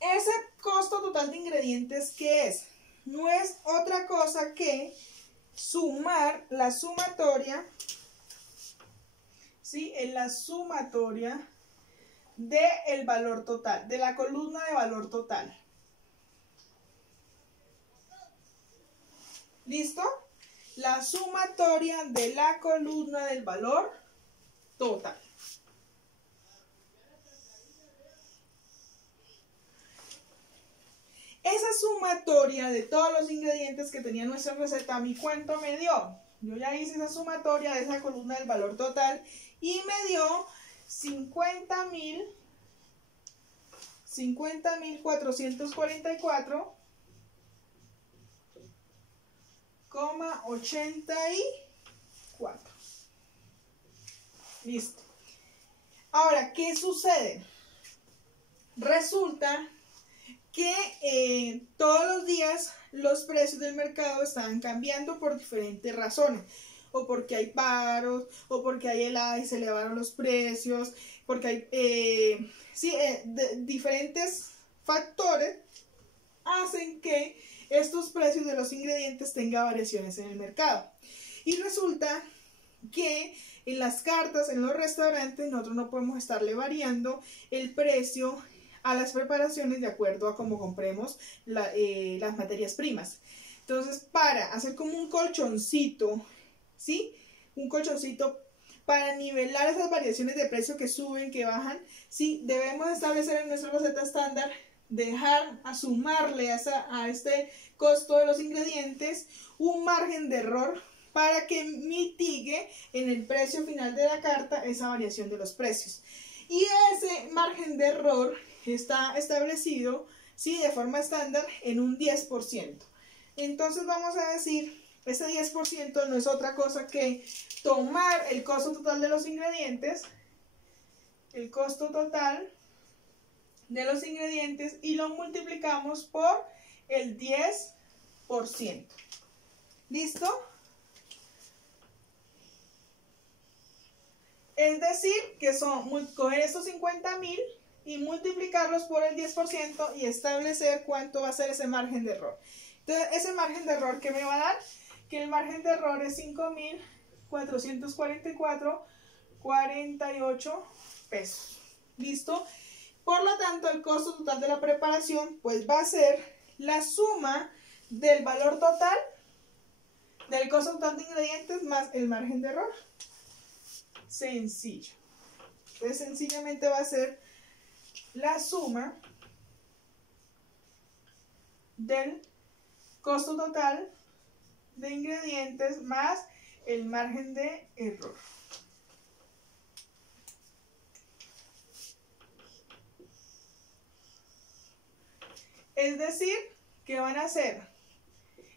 Ese costo total de ingredientes, ¿qué es? No es otra cosa que sumar la sumatoria, ¿sí? En la sumatoria del valor total, de la columna de valor total. ¿Listo? La sumatoria de la columna del valor total. Esa sumatoria de todos los ingredientes que tenía nuestra receta, ¿a mí cuánto me dio? Yo ya hice esa sumatoria de esa columna del valor total y me dio 50.444,84. Listo. Ahora, ¿qué sucede? Resulta que todos los días los precios del mercado están cambiando por diferentes razones, o porque hay paros, o porque hay heladas y se elevaron los precios, porque hay diferentes factores hacen que estos precios de los ingredientes tengan variaciones en el mercado. Y resulta que en las cartas, en los restaurantes, nosotros no podemos estarle variando el precio a las preparaciones de acuerdo a cómo compremos las materias primas. Entonces, para hacer como un colchoncito, ¿sí? Un colchoncito para nivelar esas variaciones de precio que suben, que bajan, ¿sí? Debemos establecer en nuestra receta estándar, dejar a sumarle a este costo de los ingredientes un margen de error para que mitigue en el precio final de la carta esa variación de los precios. Y ese margen de error está establecido, ¿sí? De forma estándar en un 10%. Entonces vamos a decir, ese 10% no es otra cosa que tomar el costo total de los ingredientes, el costo total de los ingredientes, y lo multiplicamos por el 10%. ¿Listo? Es decir, que son coger estos 50.000 y multiplicarlos por el 10% y establecer cuánto va a ser ese margen de error. Entonces, ese margen de error, ¿qué me va a dar? Que el margen de error es 5.444,48 pesos. ¿Listo? Por lo tanto, el costo total de la preparación pues va a ser la suma del valor total del costo total de ingredientes más el margen de error. Sencillo. Entonces, sencillamente va a ser la suma del costo total de ingredientes más el margen de error. Es decir, que van a ser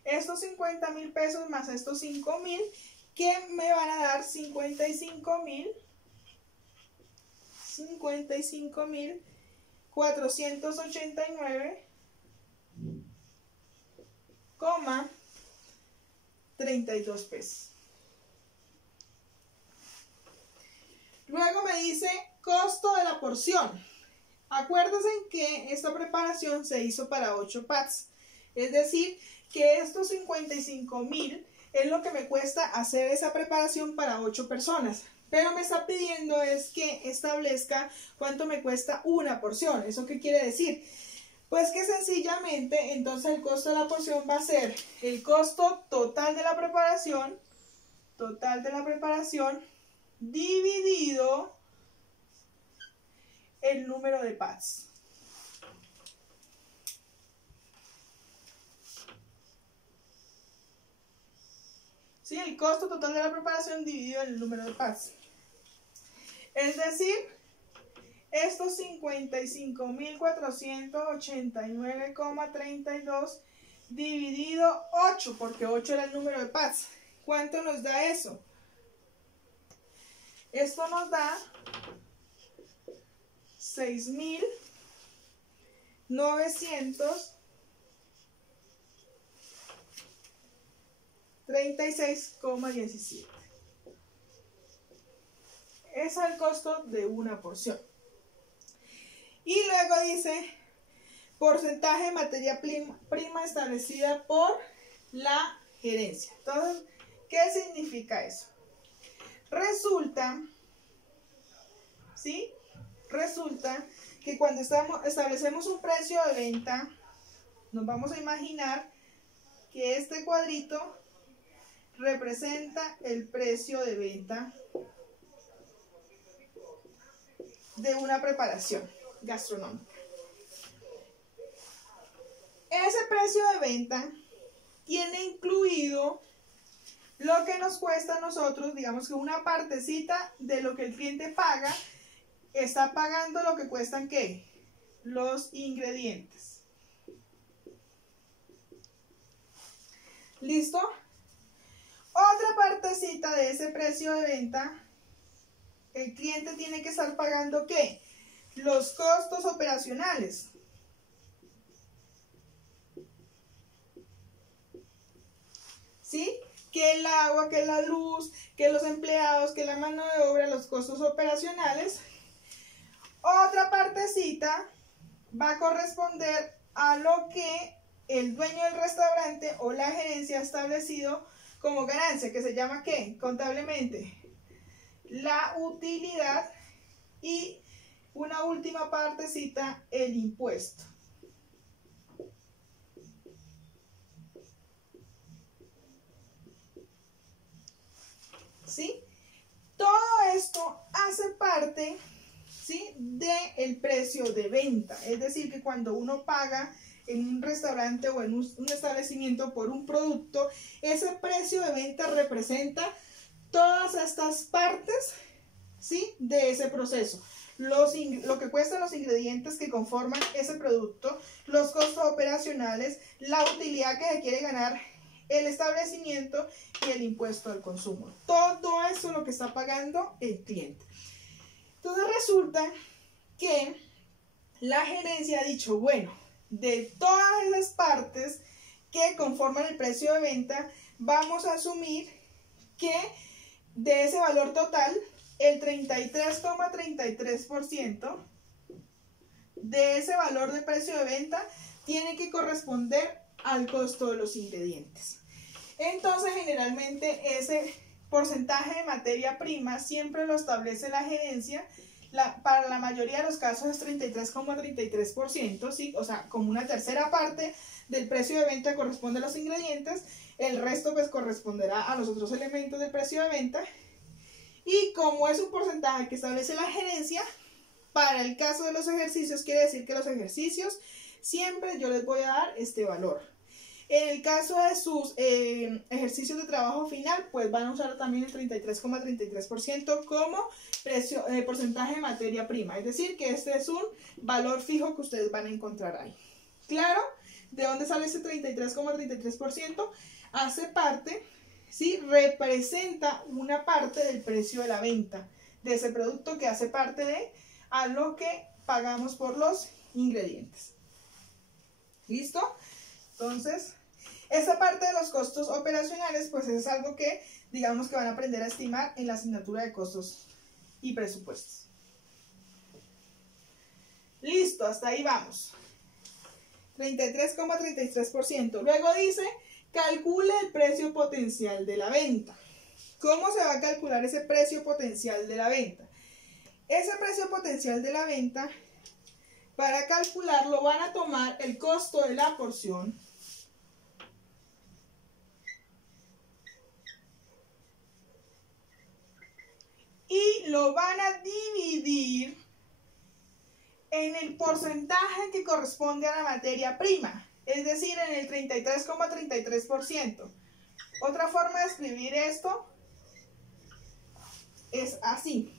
estos 50.000 pesos más estos 5.000, que me van a dar 55.489,32 pesos. Luego me dice costo de la porción. Acuérdense que esta preparación se hizo para 8 packs. Es decir, que estos 55.000 es lo que me cuesta hacer esa preparación para 8 personas. Pero me está pidiendo es que establezca cuánto me cuesta una porción. ¿Eso qué quiere decir? Pues que sencillamente entonces el costo de la porción va a ser el costo total de la preparación dividido el número de pads. ¿Sí? El costo total de la preparación dividido en el número de pads. Es decir, estos 55.489,32 dividido 8, porque 8 era el número de pads. ¿Cuánto nos da eso? Esto nos da 6.936,17. Ese es el costo de una porción. Y luego dice porcentaje de materia prima establecida por la gerencia. Entonces, ¿qué significa eso? Resulta, ¿sí? Resulta que cuando establecemos un precio de venta, nos vamos a imaginar que este cuadrito representa el precio de venta de una preparación gastronómica. Ese precio de venta tiene incluido lo que nos cuesta a nosotros, digamos que una partecita de lo que el cliente paga, está pagando lo que cuestan, ¿qué? Los ingredientes. ¿Listo? Otra partecita de ese precio de venta, el cliente tiene que estar pagando, ¿qué? Los costos operacionales. ¿Sí? Que el agua, que la luz, que los empleados, que la mano de obra, los costos operacionales. Otra partecita va a corresponder a lo que el dueño del restaurante o la gerencia ha establecido como ganancia, que se llama ¿qué? Contablemente la utilidad, y una última partecita, el impuesto. ¿Sí? Todo esto hace parte, ¿sí?, del precio de venta. Es decir, que cuando uno paga en un restaurante o en un establecimiento por un producto, ese precio de venta representa todas estas partes, ¿sí?, de ese proceso. Lo que cuestan los ingredientes que conforman ese producto, los costos operacionales, la utilidad que quiere ganar el establecimiento y el impuesto al consumo. Todo eso es lo que está pagando el cliente. Entonces resulta que la gerencia ha dicho, bueno, de todas esas partes que conforman el precio de venta, vamos a asumir que de ese valor total, el 33,33% de ese valor de precio de venta tiene que corresponder al costo de los ingredientes. Entonces, generalmente ese porcentaje de materia prima siempre lo establece la gerencia. Para la mayoría de los casos es 33,33%, ¿sí? O sea, como una tercera parte del precio de venta corresponde a los ingredientes, el resto pues corresponderá a los otros elementos del precio de venta. Y como es un porcentaje que establece la gerencia, para el caso de los ejercicios, quiere decir que los ejercicios siempre yo les voy a dar este valor. En el caso de sus ejercicios de trabajo final, pues van a usar también el 33,33% como porcentaje de materia prima. Es decir, que este es un valor fijo que ustedes van a encontrar ahí. ¿Claro? ¿De dónde sale ese 33,33%? Hace parte, ¿sí?, representa una parte del precio de la venta de ese producto, que hace parte de a lo que pagamos por los ingredientes. ¿Listo? Entonces, esa parte de los costos operacionales, pues es algo que digamos que van a aprender a estimar en la asignatura de costos y presupuestos. Listo, hasta ahí vamos. 33,33%. Luego dice, calcule el precio potencial de la venta. ¿Cómo se va a calcular ese precio potencial de la venta? Ese precio potencial de la venta, para calcularlo van a tomar el costo de la porción y lo van a dividir en el porcentaje que corresponde a la materia prima, es decir, en el 33,33%. Otra forma de escribir esto es así.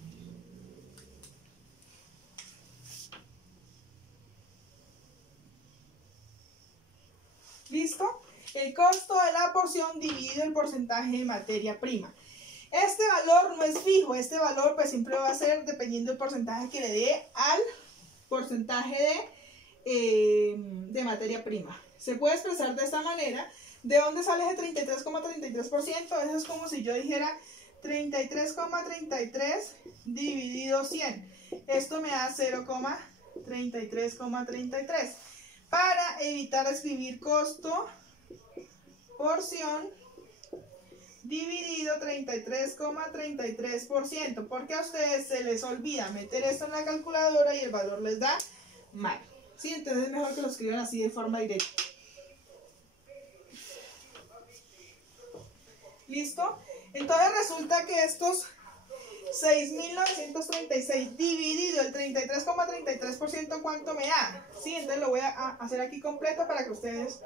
¿Listo? El costo de la porción dividido el porcentaje de materia prima. Este valor no es fijo, este valor pues siempre va a ser dependiendo del porcentaje que le dé al porcentaje de materia prima. Se puede expresar de esta manera. ¿De dónde sale ese 33,33%? Eso es como si yo dijera 33,33 dividido 100. Esto me da 0,33,33. Para evitar escribir costo, porción, dividido 33,33%, porque a ustedes se les olvida meter esto en la calculadora y el valor les da mal. ¿Sí? Entonces es mejor que lo escriban así de forma directa. ¿Listo? Entonces resulta que estos 6.936 dividido el 33,33%, ¿cuánto me da? ¿Sí? Entonces lo voy a hacer aquí completo para que ustedes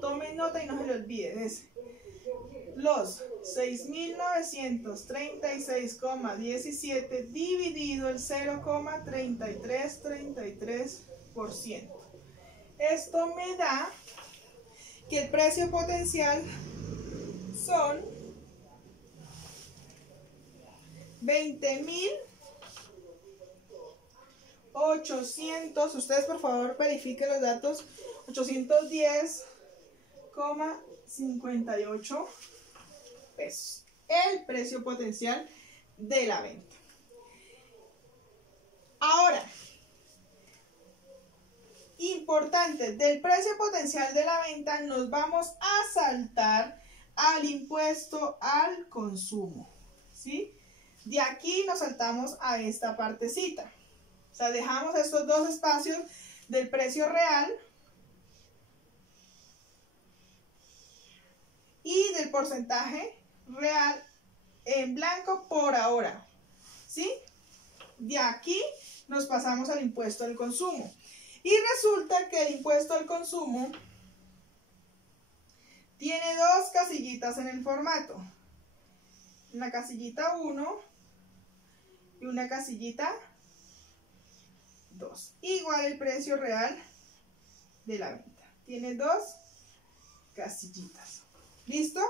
tomen nota y no se lo olviden. Es los 6.936,17 dividido el 0,3333%. Esto me da que el precio potencial son 20.800, ustedes por favor verifiquen los datos, 810,58 pesos. El precio potencial de la venta. Ahora, importante, del precio potencial de la venta nos vamos a saltar al impuesto al consumo, ¿sí? De aquí nos saltamos a esta partecita. O sea, dejamos estos dos espacios del precio real y del porcentaje real en blanco por ahora, ¿sí? De aquí nos pasamos al impuesto al consumo. Y resulta que el impuesto al consumo tiene dos casillitas en el formato. Una casillita 1 y una casillita 2. Igual el precio real de la venta. Tiene dos casillitas. ¿Listo?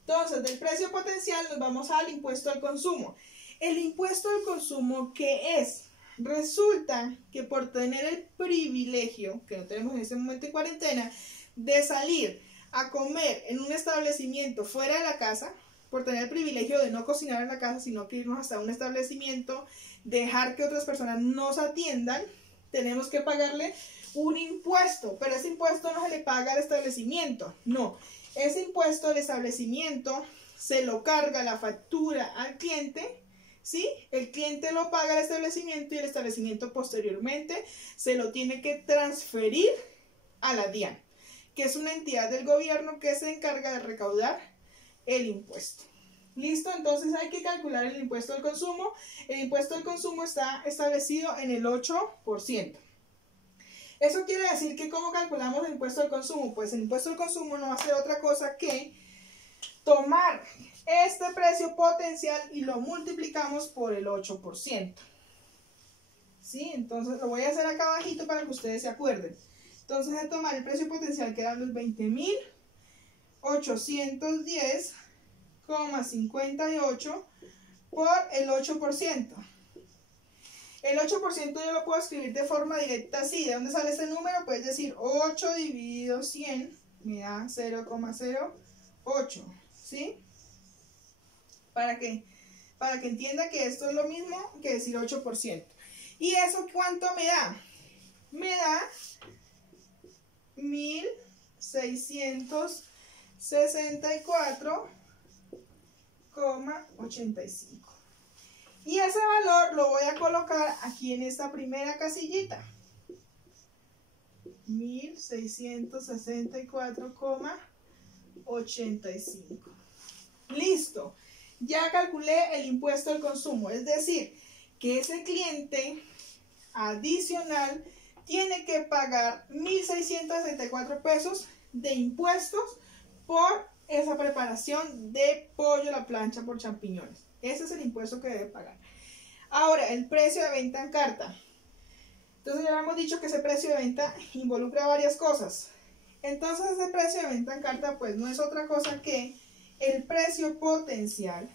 Entonces, del precio potencial nos vamos al impuesto al consumo. El impuesto al consumo, ¿qué es? Resulta que por tener el privilegio, que no tenemos en este momento en cuarentena, de salir a comer en un establecimiento fuera de la casa, por tener el privilegio de no cocinar en la casa, sino que irnos hasta un establecimiento, dejar que otras personas nos atiendan, tenemos que pagarle un impuesto, pero ese impuesto no se le paga al establecimiento, no, ese impuesto del establecimiento se lo carga la factura al cliente, ¿sí? El cliente lo paga al establecimiento y el establecimiento posteriormente se lo tiene que transferir a la DIAN, que es una entidad del gobierno que se encarga de recaudar el impuesto. ¿Listo? Entonces hay que calcular el impuesto al consumo. El impuesto al consumo está establecido en el 8%. Eso quiere decir que ¿cómo calculamos el impuesto al consumo? Pues el impuesto al consumo no va a ser otra cosa que tomar este precio potencial y lo multiplicamos por el 8%. ¿Sí? Entonces lo voy a hacer acá abajito para que ustedes se acuerden. Entonces de tomar el precio potencial que eran los 20.810,58 por el 8%. El 8% yo lo puedo escribir de forma directa así. ¿De dónde sale este número? Puedes decir 8 dividido 100 me da 0,08. ¿Sí? ¿Para qué? Para que entienda que esto es lo mismo que decir 8%. ¿Y eso cuánto me da? Me da 1.664,85. Y ese valor lo voy a colocar aquí en esta primera casillita. 1.664,85. Listo. ya calculé el impuesto al consumo, es decir, que ese cliente adicional tiene que pagar 1.664 pesos de impuestos por esa preparación de pollo a la plancha por champiñones. Ese es el impuesto que debe pagar. Ahora, el precio de venta en carta. Entonces ya hemos dicho que ese precio de venta involucra varias cosas. Entonces ese precio de venta en carta pues no es otra cosa que el precio potencial,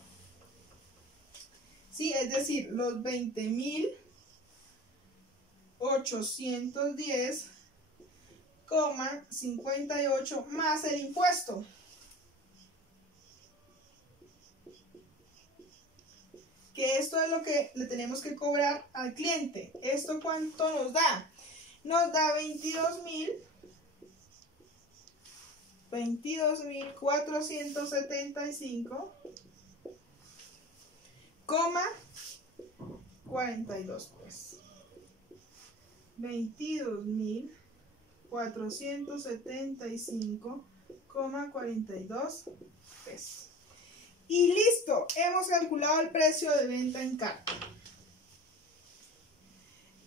¿sí? Es decir, los 20.810,58 más el impuesto. Que esto es lo que le tenemos que cobrar al cliente. ¿Esto cuánto nos da? Nos da 22.475,42 pues. 22.475,42 pesos. Y listo, hemos calculado el precio de venta en carta.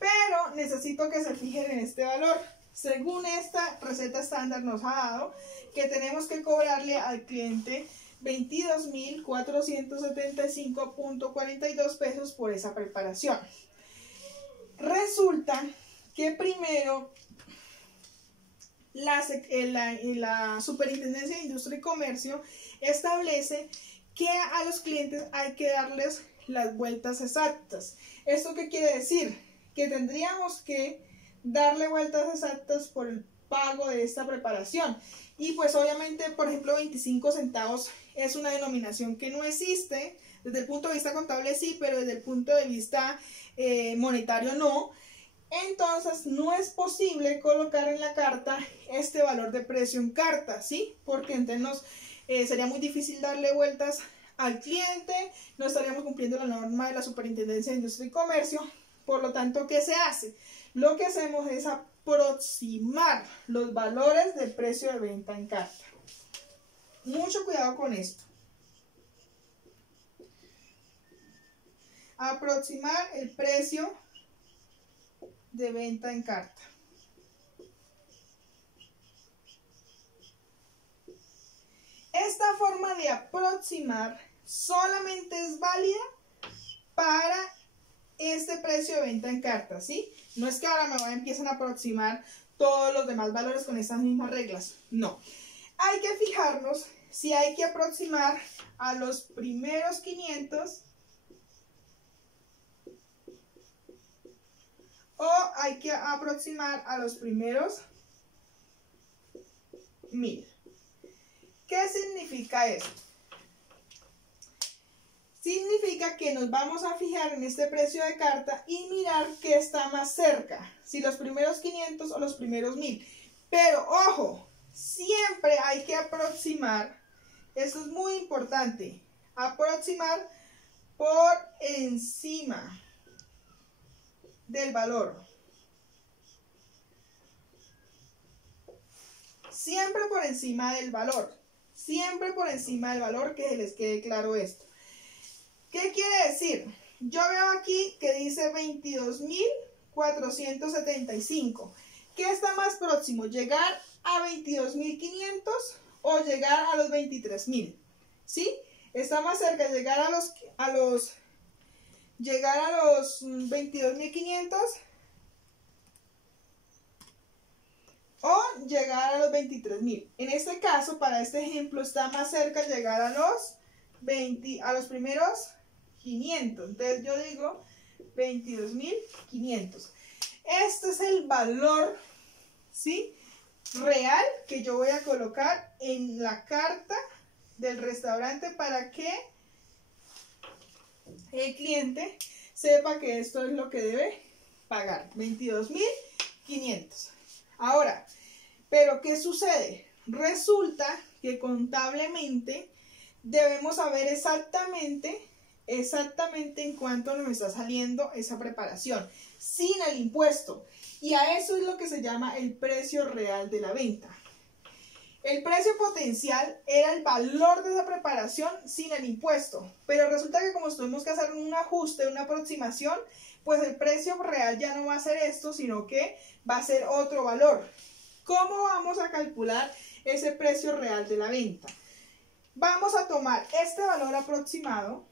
Pero necesito que se fijen en este valor. Según esta receta estándar nos ha dado que tenemos que cobrarle al cliente 22.475,42 pesos por esa preparación. Resulta que primero la Superintendencia de Industria y Comercio establece que a los clientes hay que darles las vueltas exactas. ¿Esto qué quiere decir? Que tendríamos que darle vueltas exactas por el pago de esta preparación. Y pues obviamente, por ejemplo, 25 centavos es una denominación que no existe. Desde el punto de vista contable sí, pero desde el punto de vista monetario no. Entonces no es posible colocar en la carta este valor de precio en carta, ¿sí? Porque entonces sería muy difícil darle vueltas al cliente, no estaríamos cumpliendo la norma de la Superintendencia de Industria y Comercio. Por lo tanto, ¿qué se hace? Lo que hacemos es aproximar los valores del precio de venta en carta. Mucho cuidado con esto. Aproximar el precio de venta en carta. Esta forma de aproximar solamente es válida para este precio de venta en carta, ¿sí? No es que ahora empiecen a aproximar todos los demás valores con estas mismas reglas, no. Hay que fijarnos si hay que aproximar a los primeros 500 o hay que aproximar a los primeros 1000. ¿Qué significa esto? Significa que nos vamos a fijar en este precio de carta y mirar qué está más cerca, si los primeros 500 o los primeros 1000. Pero ojo, siempre hay que aproximar, esto es muy importante, aproximar por encima del valor. Siempre por encima del valor. Siempre por encima del valor, que se les quede claro esto. ¿Qué quiere decir? Yo veo aquí que dice 22.475. ¿Qué está más próximo? ¿Llegar a 22.500 o llegar a los 23.000? ¿Sí? Está más cerca llegar a los 22.500 o llegar a los 23.000. En este caso, para este ejemplo, está más cerca llegar a los primeros 500. Entonces yo digo 22.500. Este es el valor, ¿sí?, real que yo voy a colocar en la carta del restaurante para que el cliente sepa que esto es lo que debe pagar, 22.500. Ahora, ¿pero qué sucede? Resulta que contablemente debemos saber exactamente en cuánto nos está saliendo esa preparación, sin el impuesto. Y a eso es lo que se llama el precio real de la venta. El precio potencial era el valor de esa preparación sin el impuesto, pero resulta que como tuvimos que hacer un ajuste, una aproximación, pues el precio real ya no va a ser esto, sino que va a ser otro valor. ¿Cómo vamos a calcular ese precio real de la venta? Vamos a tomar este valor aproximado,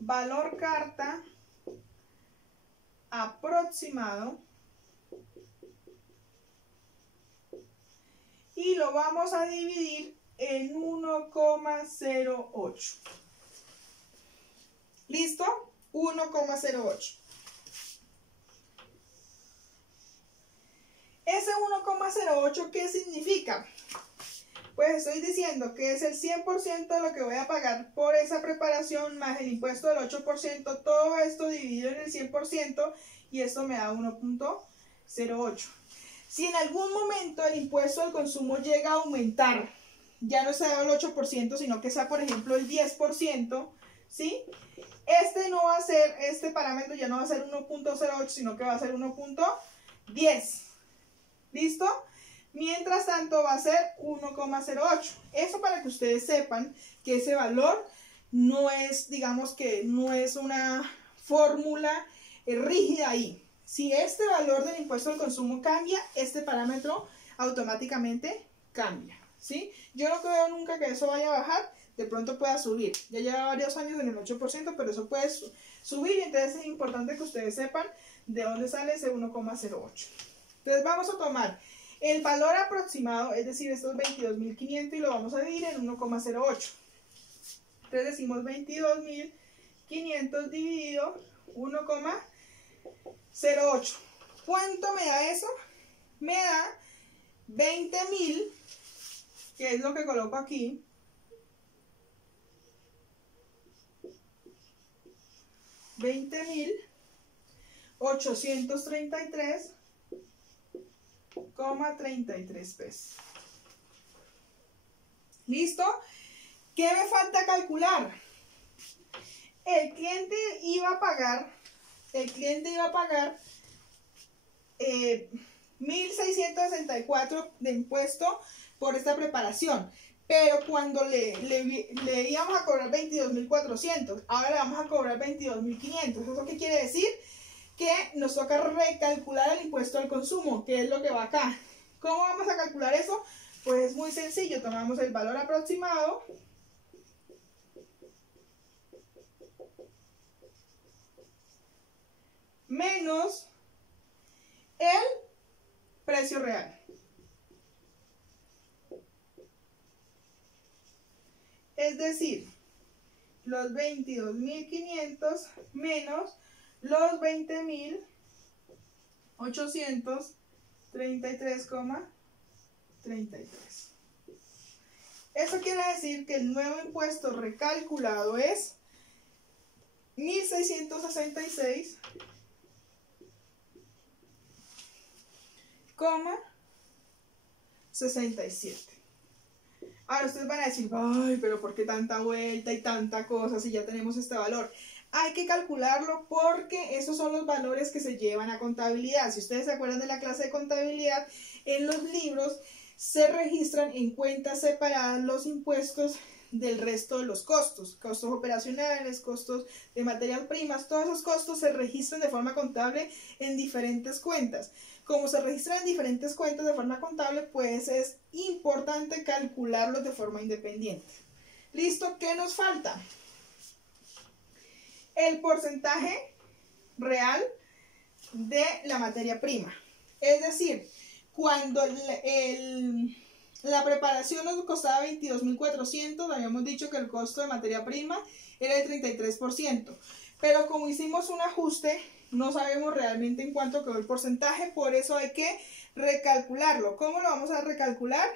valor carta aproximado, y lo vamos a dividir en 1,08. ¿Listo? 1,08. Ese 1,08, ¿qué significa? Pues estoy diciendo que es el 100% de lo que voy a pagar por esa preparación más el impuesto del 8%, todo esto dividido en el 100% y esto me da 1,08. Si en algún momento el impuesto al consumo llega a aumentar, ya no sea el 8%, sino que sea por ejemplo el 10%, ¿sí? Este parámetro ya no va a ser 1,08, sino que va a ser 1,10. ¿Listo? Mientras tanto va a ser 1,08. Eso para que ustedes sepan que ese valor no es, digamos que no es una fórmula rígida ahí. Si este valor del impuesto al consumo cambia, este parámetro automáticamente cambia, ¿sí? Yo no creo nunca que eso vaya a bajar, de pronto pueda subir. Ya lleva varios años en el 8%, pero eso puede subir y entonces es importante que ustedes sepan de dónde sale ese 1,08. Entonces vamos a tomar el valor aproximado, es decir, estos 22.500 y lo vamos a dividir en 1,08. Entonces decimos 22.500 dividido 1,08. ¿Cuánto me da eso? Me da 20.000, que es lo que coloco aquí. 20.833,33 pesos. ¿Listo? ¿Qué me falta calcular? El cliente iba a pagar 1.664 de impuesto por esta preparación, pero cuando le íbamos a cobrar 22.400, ahora le vamos a cobrar 22.500. ¿Eso qué quiere decir? Que nos toca recalcular el impuesto al consumo, que es lo que va acá. ¿Cómo vamos a calcular eso? Pues es muy sencillo, tomamos el valor aproximado menos el precio real. Es decir, los 22.500 menos los 20.833,33. Eso quiere decir que el nuevo impuesto recalculado es 1.666,67. Ahora ustedes van a decir, ay, pero ¿por qué tanta vuelta y tanta cosa si ya tenemos este valor? Hay que calcularlo porque esos son los valores que se llevan a contabilidad. Si ustedes se acuerdan de la clase de contabilidad, en los libros se registran en cuentas separadas los impuestos del resto de los costos, costos operacionales, costos de materias primas, todos esos costos se registran de forma contable en diferentes cuentas. Como se registran en diferentes cuentas de forma contable, pues es importante calcularlos de forma independiente. ¿Listo? ¿Qué nos falta? El porcentaje real de la materia prima. Es decir, cuando la preparación nos costaba 22.400, habíamos dicho que el costo de materia prima era el 33%. Pero como hicimos un ajuste, no sabemos realmente en cuánto quedó el porcentaje, por eso hay que recalcularlo. ¿Cómo lo vamos a recalcular?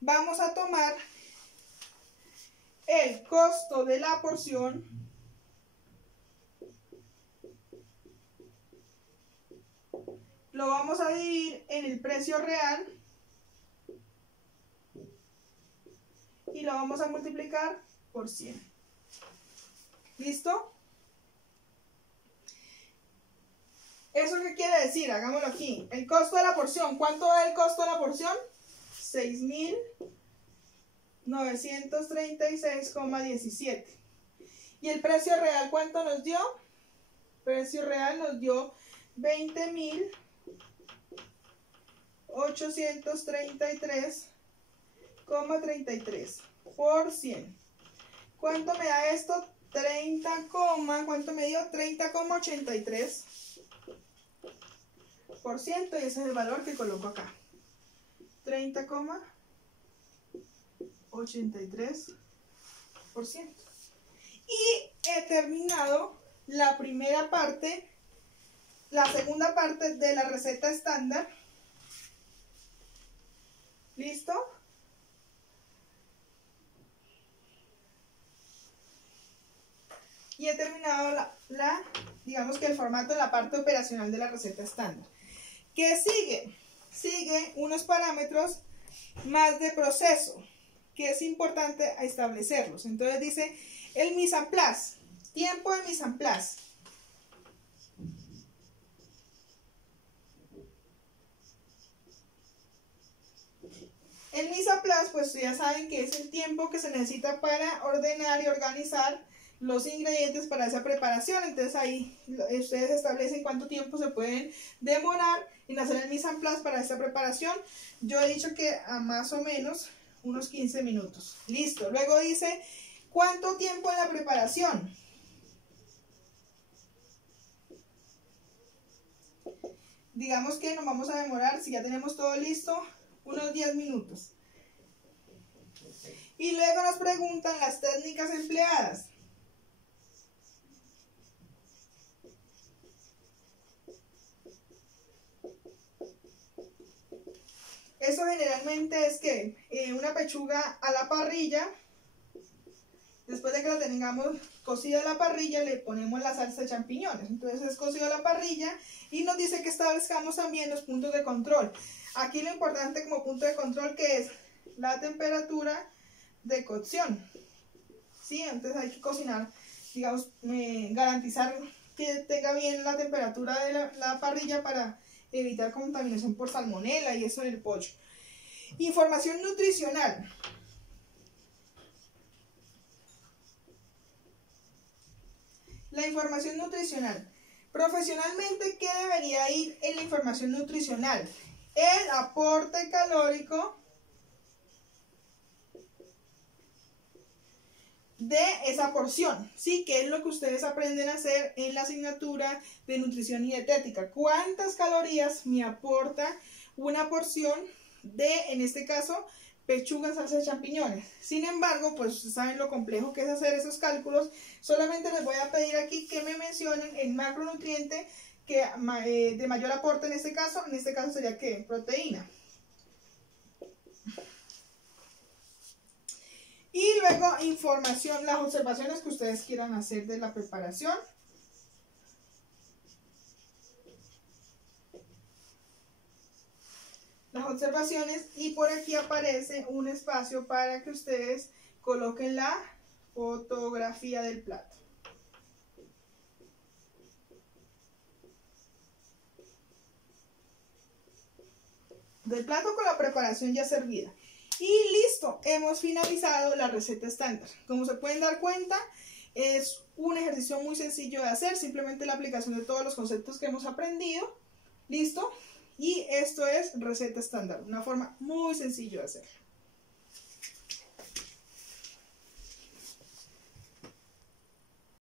Vamos a tomar el costo de la porción lo vamos a dividir en el precio real y lo vamos a multiplicar por 100. ¿Listo? ¿Eso qué quiere decir, hagámoslo aquí, el costo de la porción. ¿Cuánto es el costo de la porción? 6.936,17. ¿Y el precio real cuánto nos dio? Precio real nos dio 20.833,33 por 100. ¿Cuánto me da esto? 30, ¿cuánto me dio? 30,83%, y ese es el valor que coloco acá. 30,83%. Y he terminado la primera parte, la segunda parte de la receta estándar. ¿Listo? Y he terminado digamos que el formato de la parte operacional de la receta estándar. ¿Qué sigue? Sigue unos parámetros más de proceso, que es importante establecerlos. Entonces dice el mise en place, tiempo de mise en place. El mise en place, pues ya saben que es el tiempo que se necesita para ordenar y organizar los ingredientes para esa preparación. Entonces ahí ustedes establecen cuánto tiempo se pueden demorar en hacer el mise en place para esta preparación. Yo he dicho que a más o menos unos 15 minutos. Listo. Luego dice cuánto tiempo en la preparación. Digamos que nos vamos a demorar, si ya tenemos todo listo, unos 10 minutos. Y luego nos preguntan las técnicas empleadas. Eso generalmente es que una pechuga a la parrilla, después de que la tengamos cocida a la parrilla, le ponemos la salsa de champiñones. Entonces es cocido a la parrilla y nos dice que establezcamos también los puntos de control. Aquí lo importante como punto de control, que es la temperatura de cocción. ¿Sí? Entonces hay que cocinar, digamos, garantizar que tenga bien la temperatura de la parrilla para evitar contaminación por salmonela y eso en el pollo. Información nutricional. La información nutricional. Profesionalmente, ¿qué debería ir en la información nutricional? El aporte calórico de esa porción, ¿sí? Que es lo que ustedes aprenden a hacer en la asignatura de nutrición y dietética. ¿Cuántas calorías me aporta una porción de, en este caso, pechuga en salsa de champiñones? Sin embargo, pues ustedes saben lo complejo que es hacer esos cálculos. Solamente les voy a pedir aquí que me mencionen el macronutriente que de mayor aporte en este caso sería ¿qué? Proteína. Y luego información, las observaciones que ustedes quieran hacer de la preparación. Las observaciones, y por aquí aparece un espacio para que ustedes coloquen la fotografía del plato. Del plato con la preparación ya servida. Y listo, hemos finalizado la receta estándar. Como se pueden dar cuenta, es un ejercicio muy sencillo de hacer, simplemente la aplicación de todos los conceptos que hemos aprendido. ¿Listo? Y esto es receta estándar, una forma muy sencilla de hacerlo.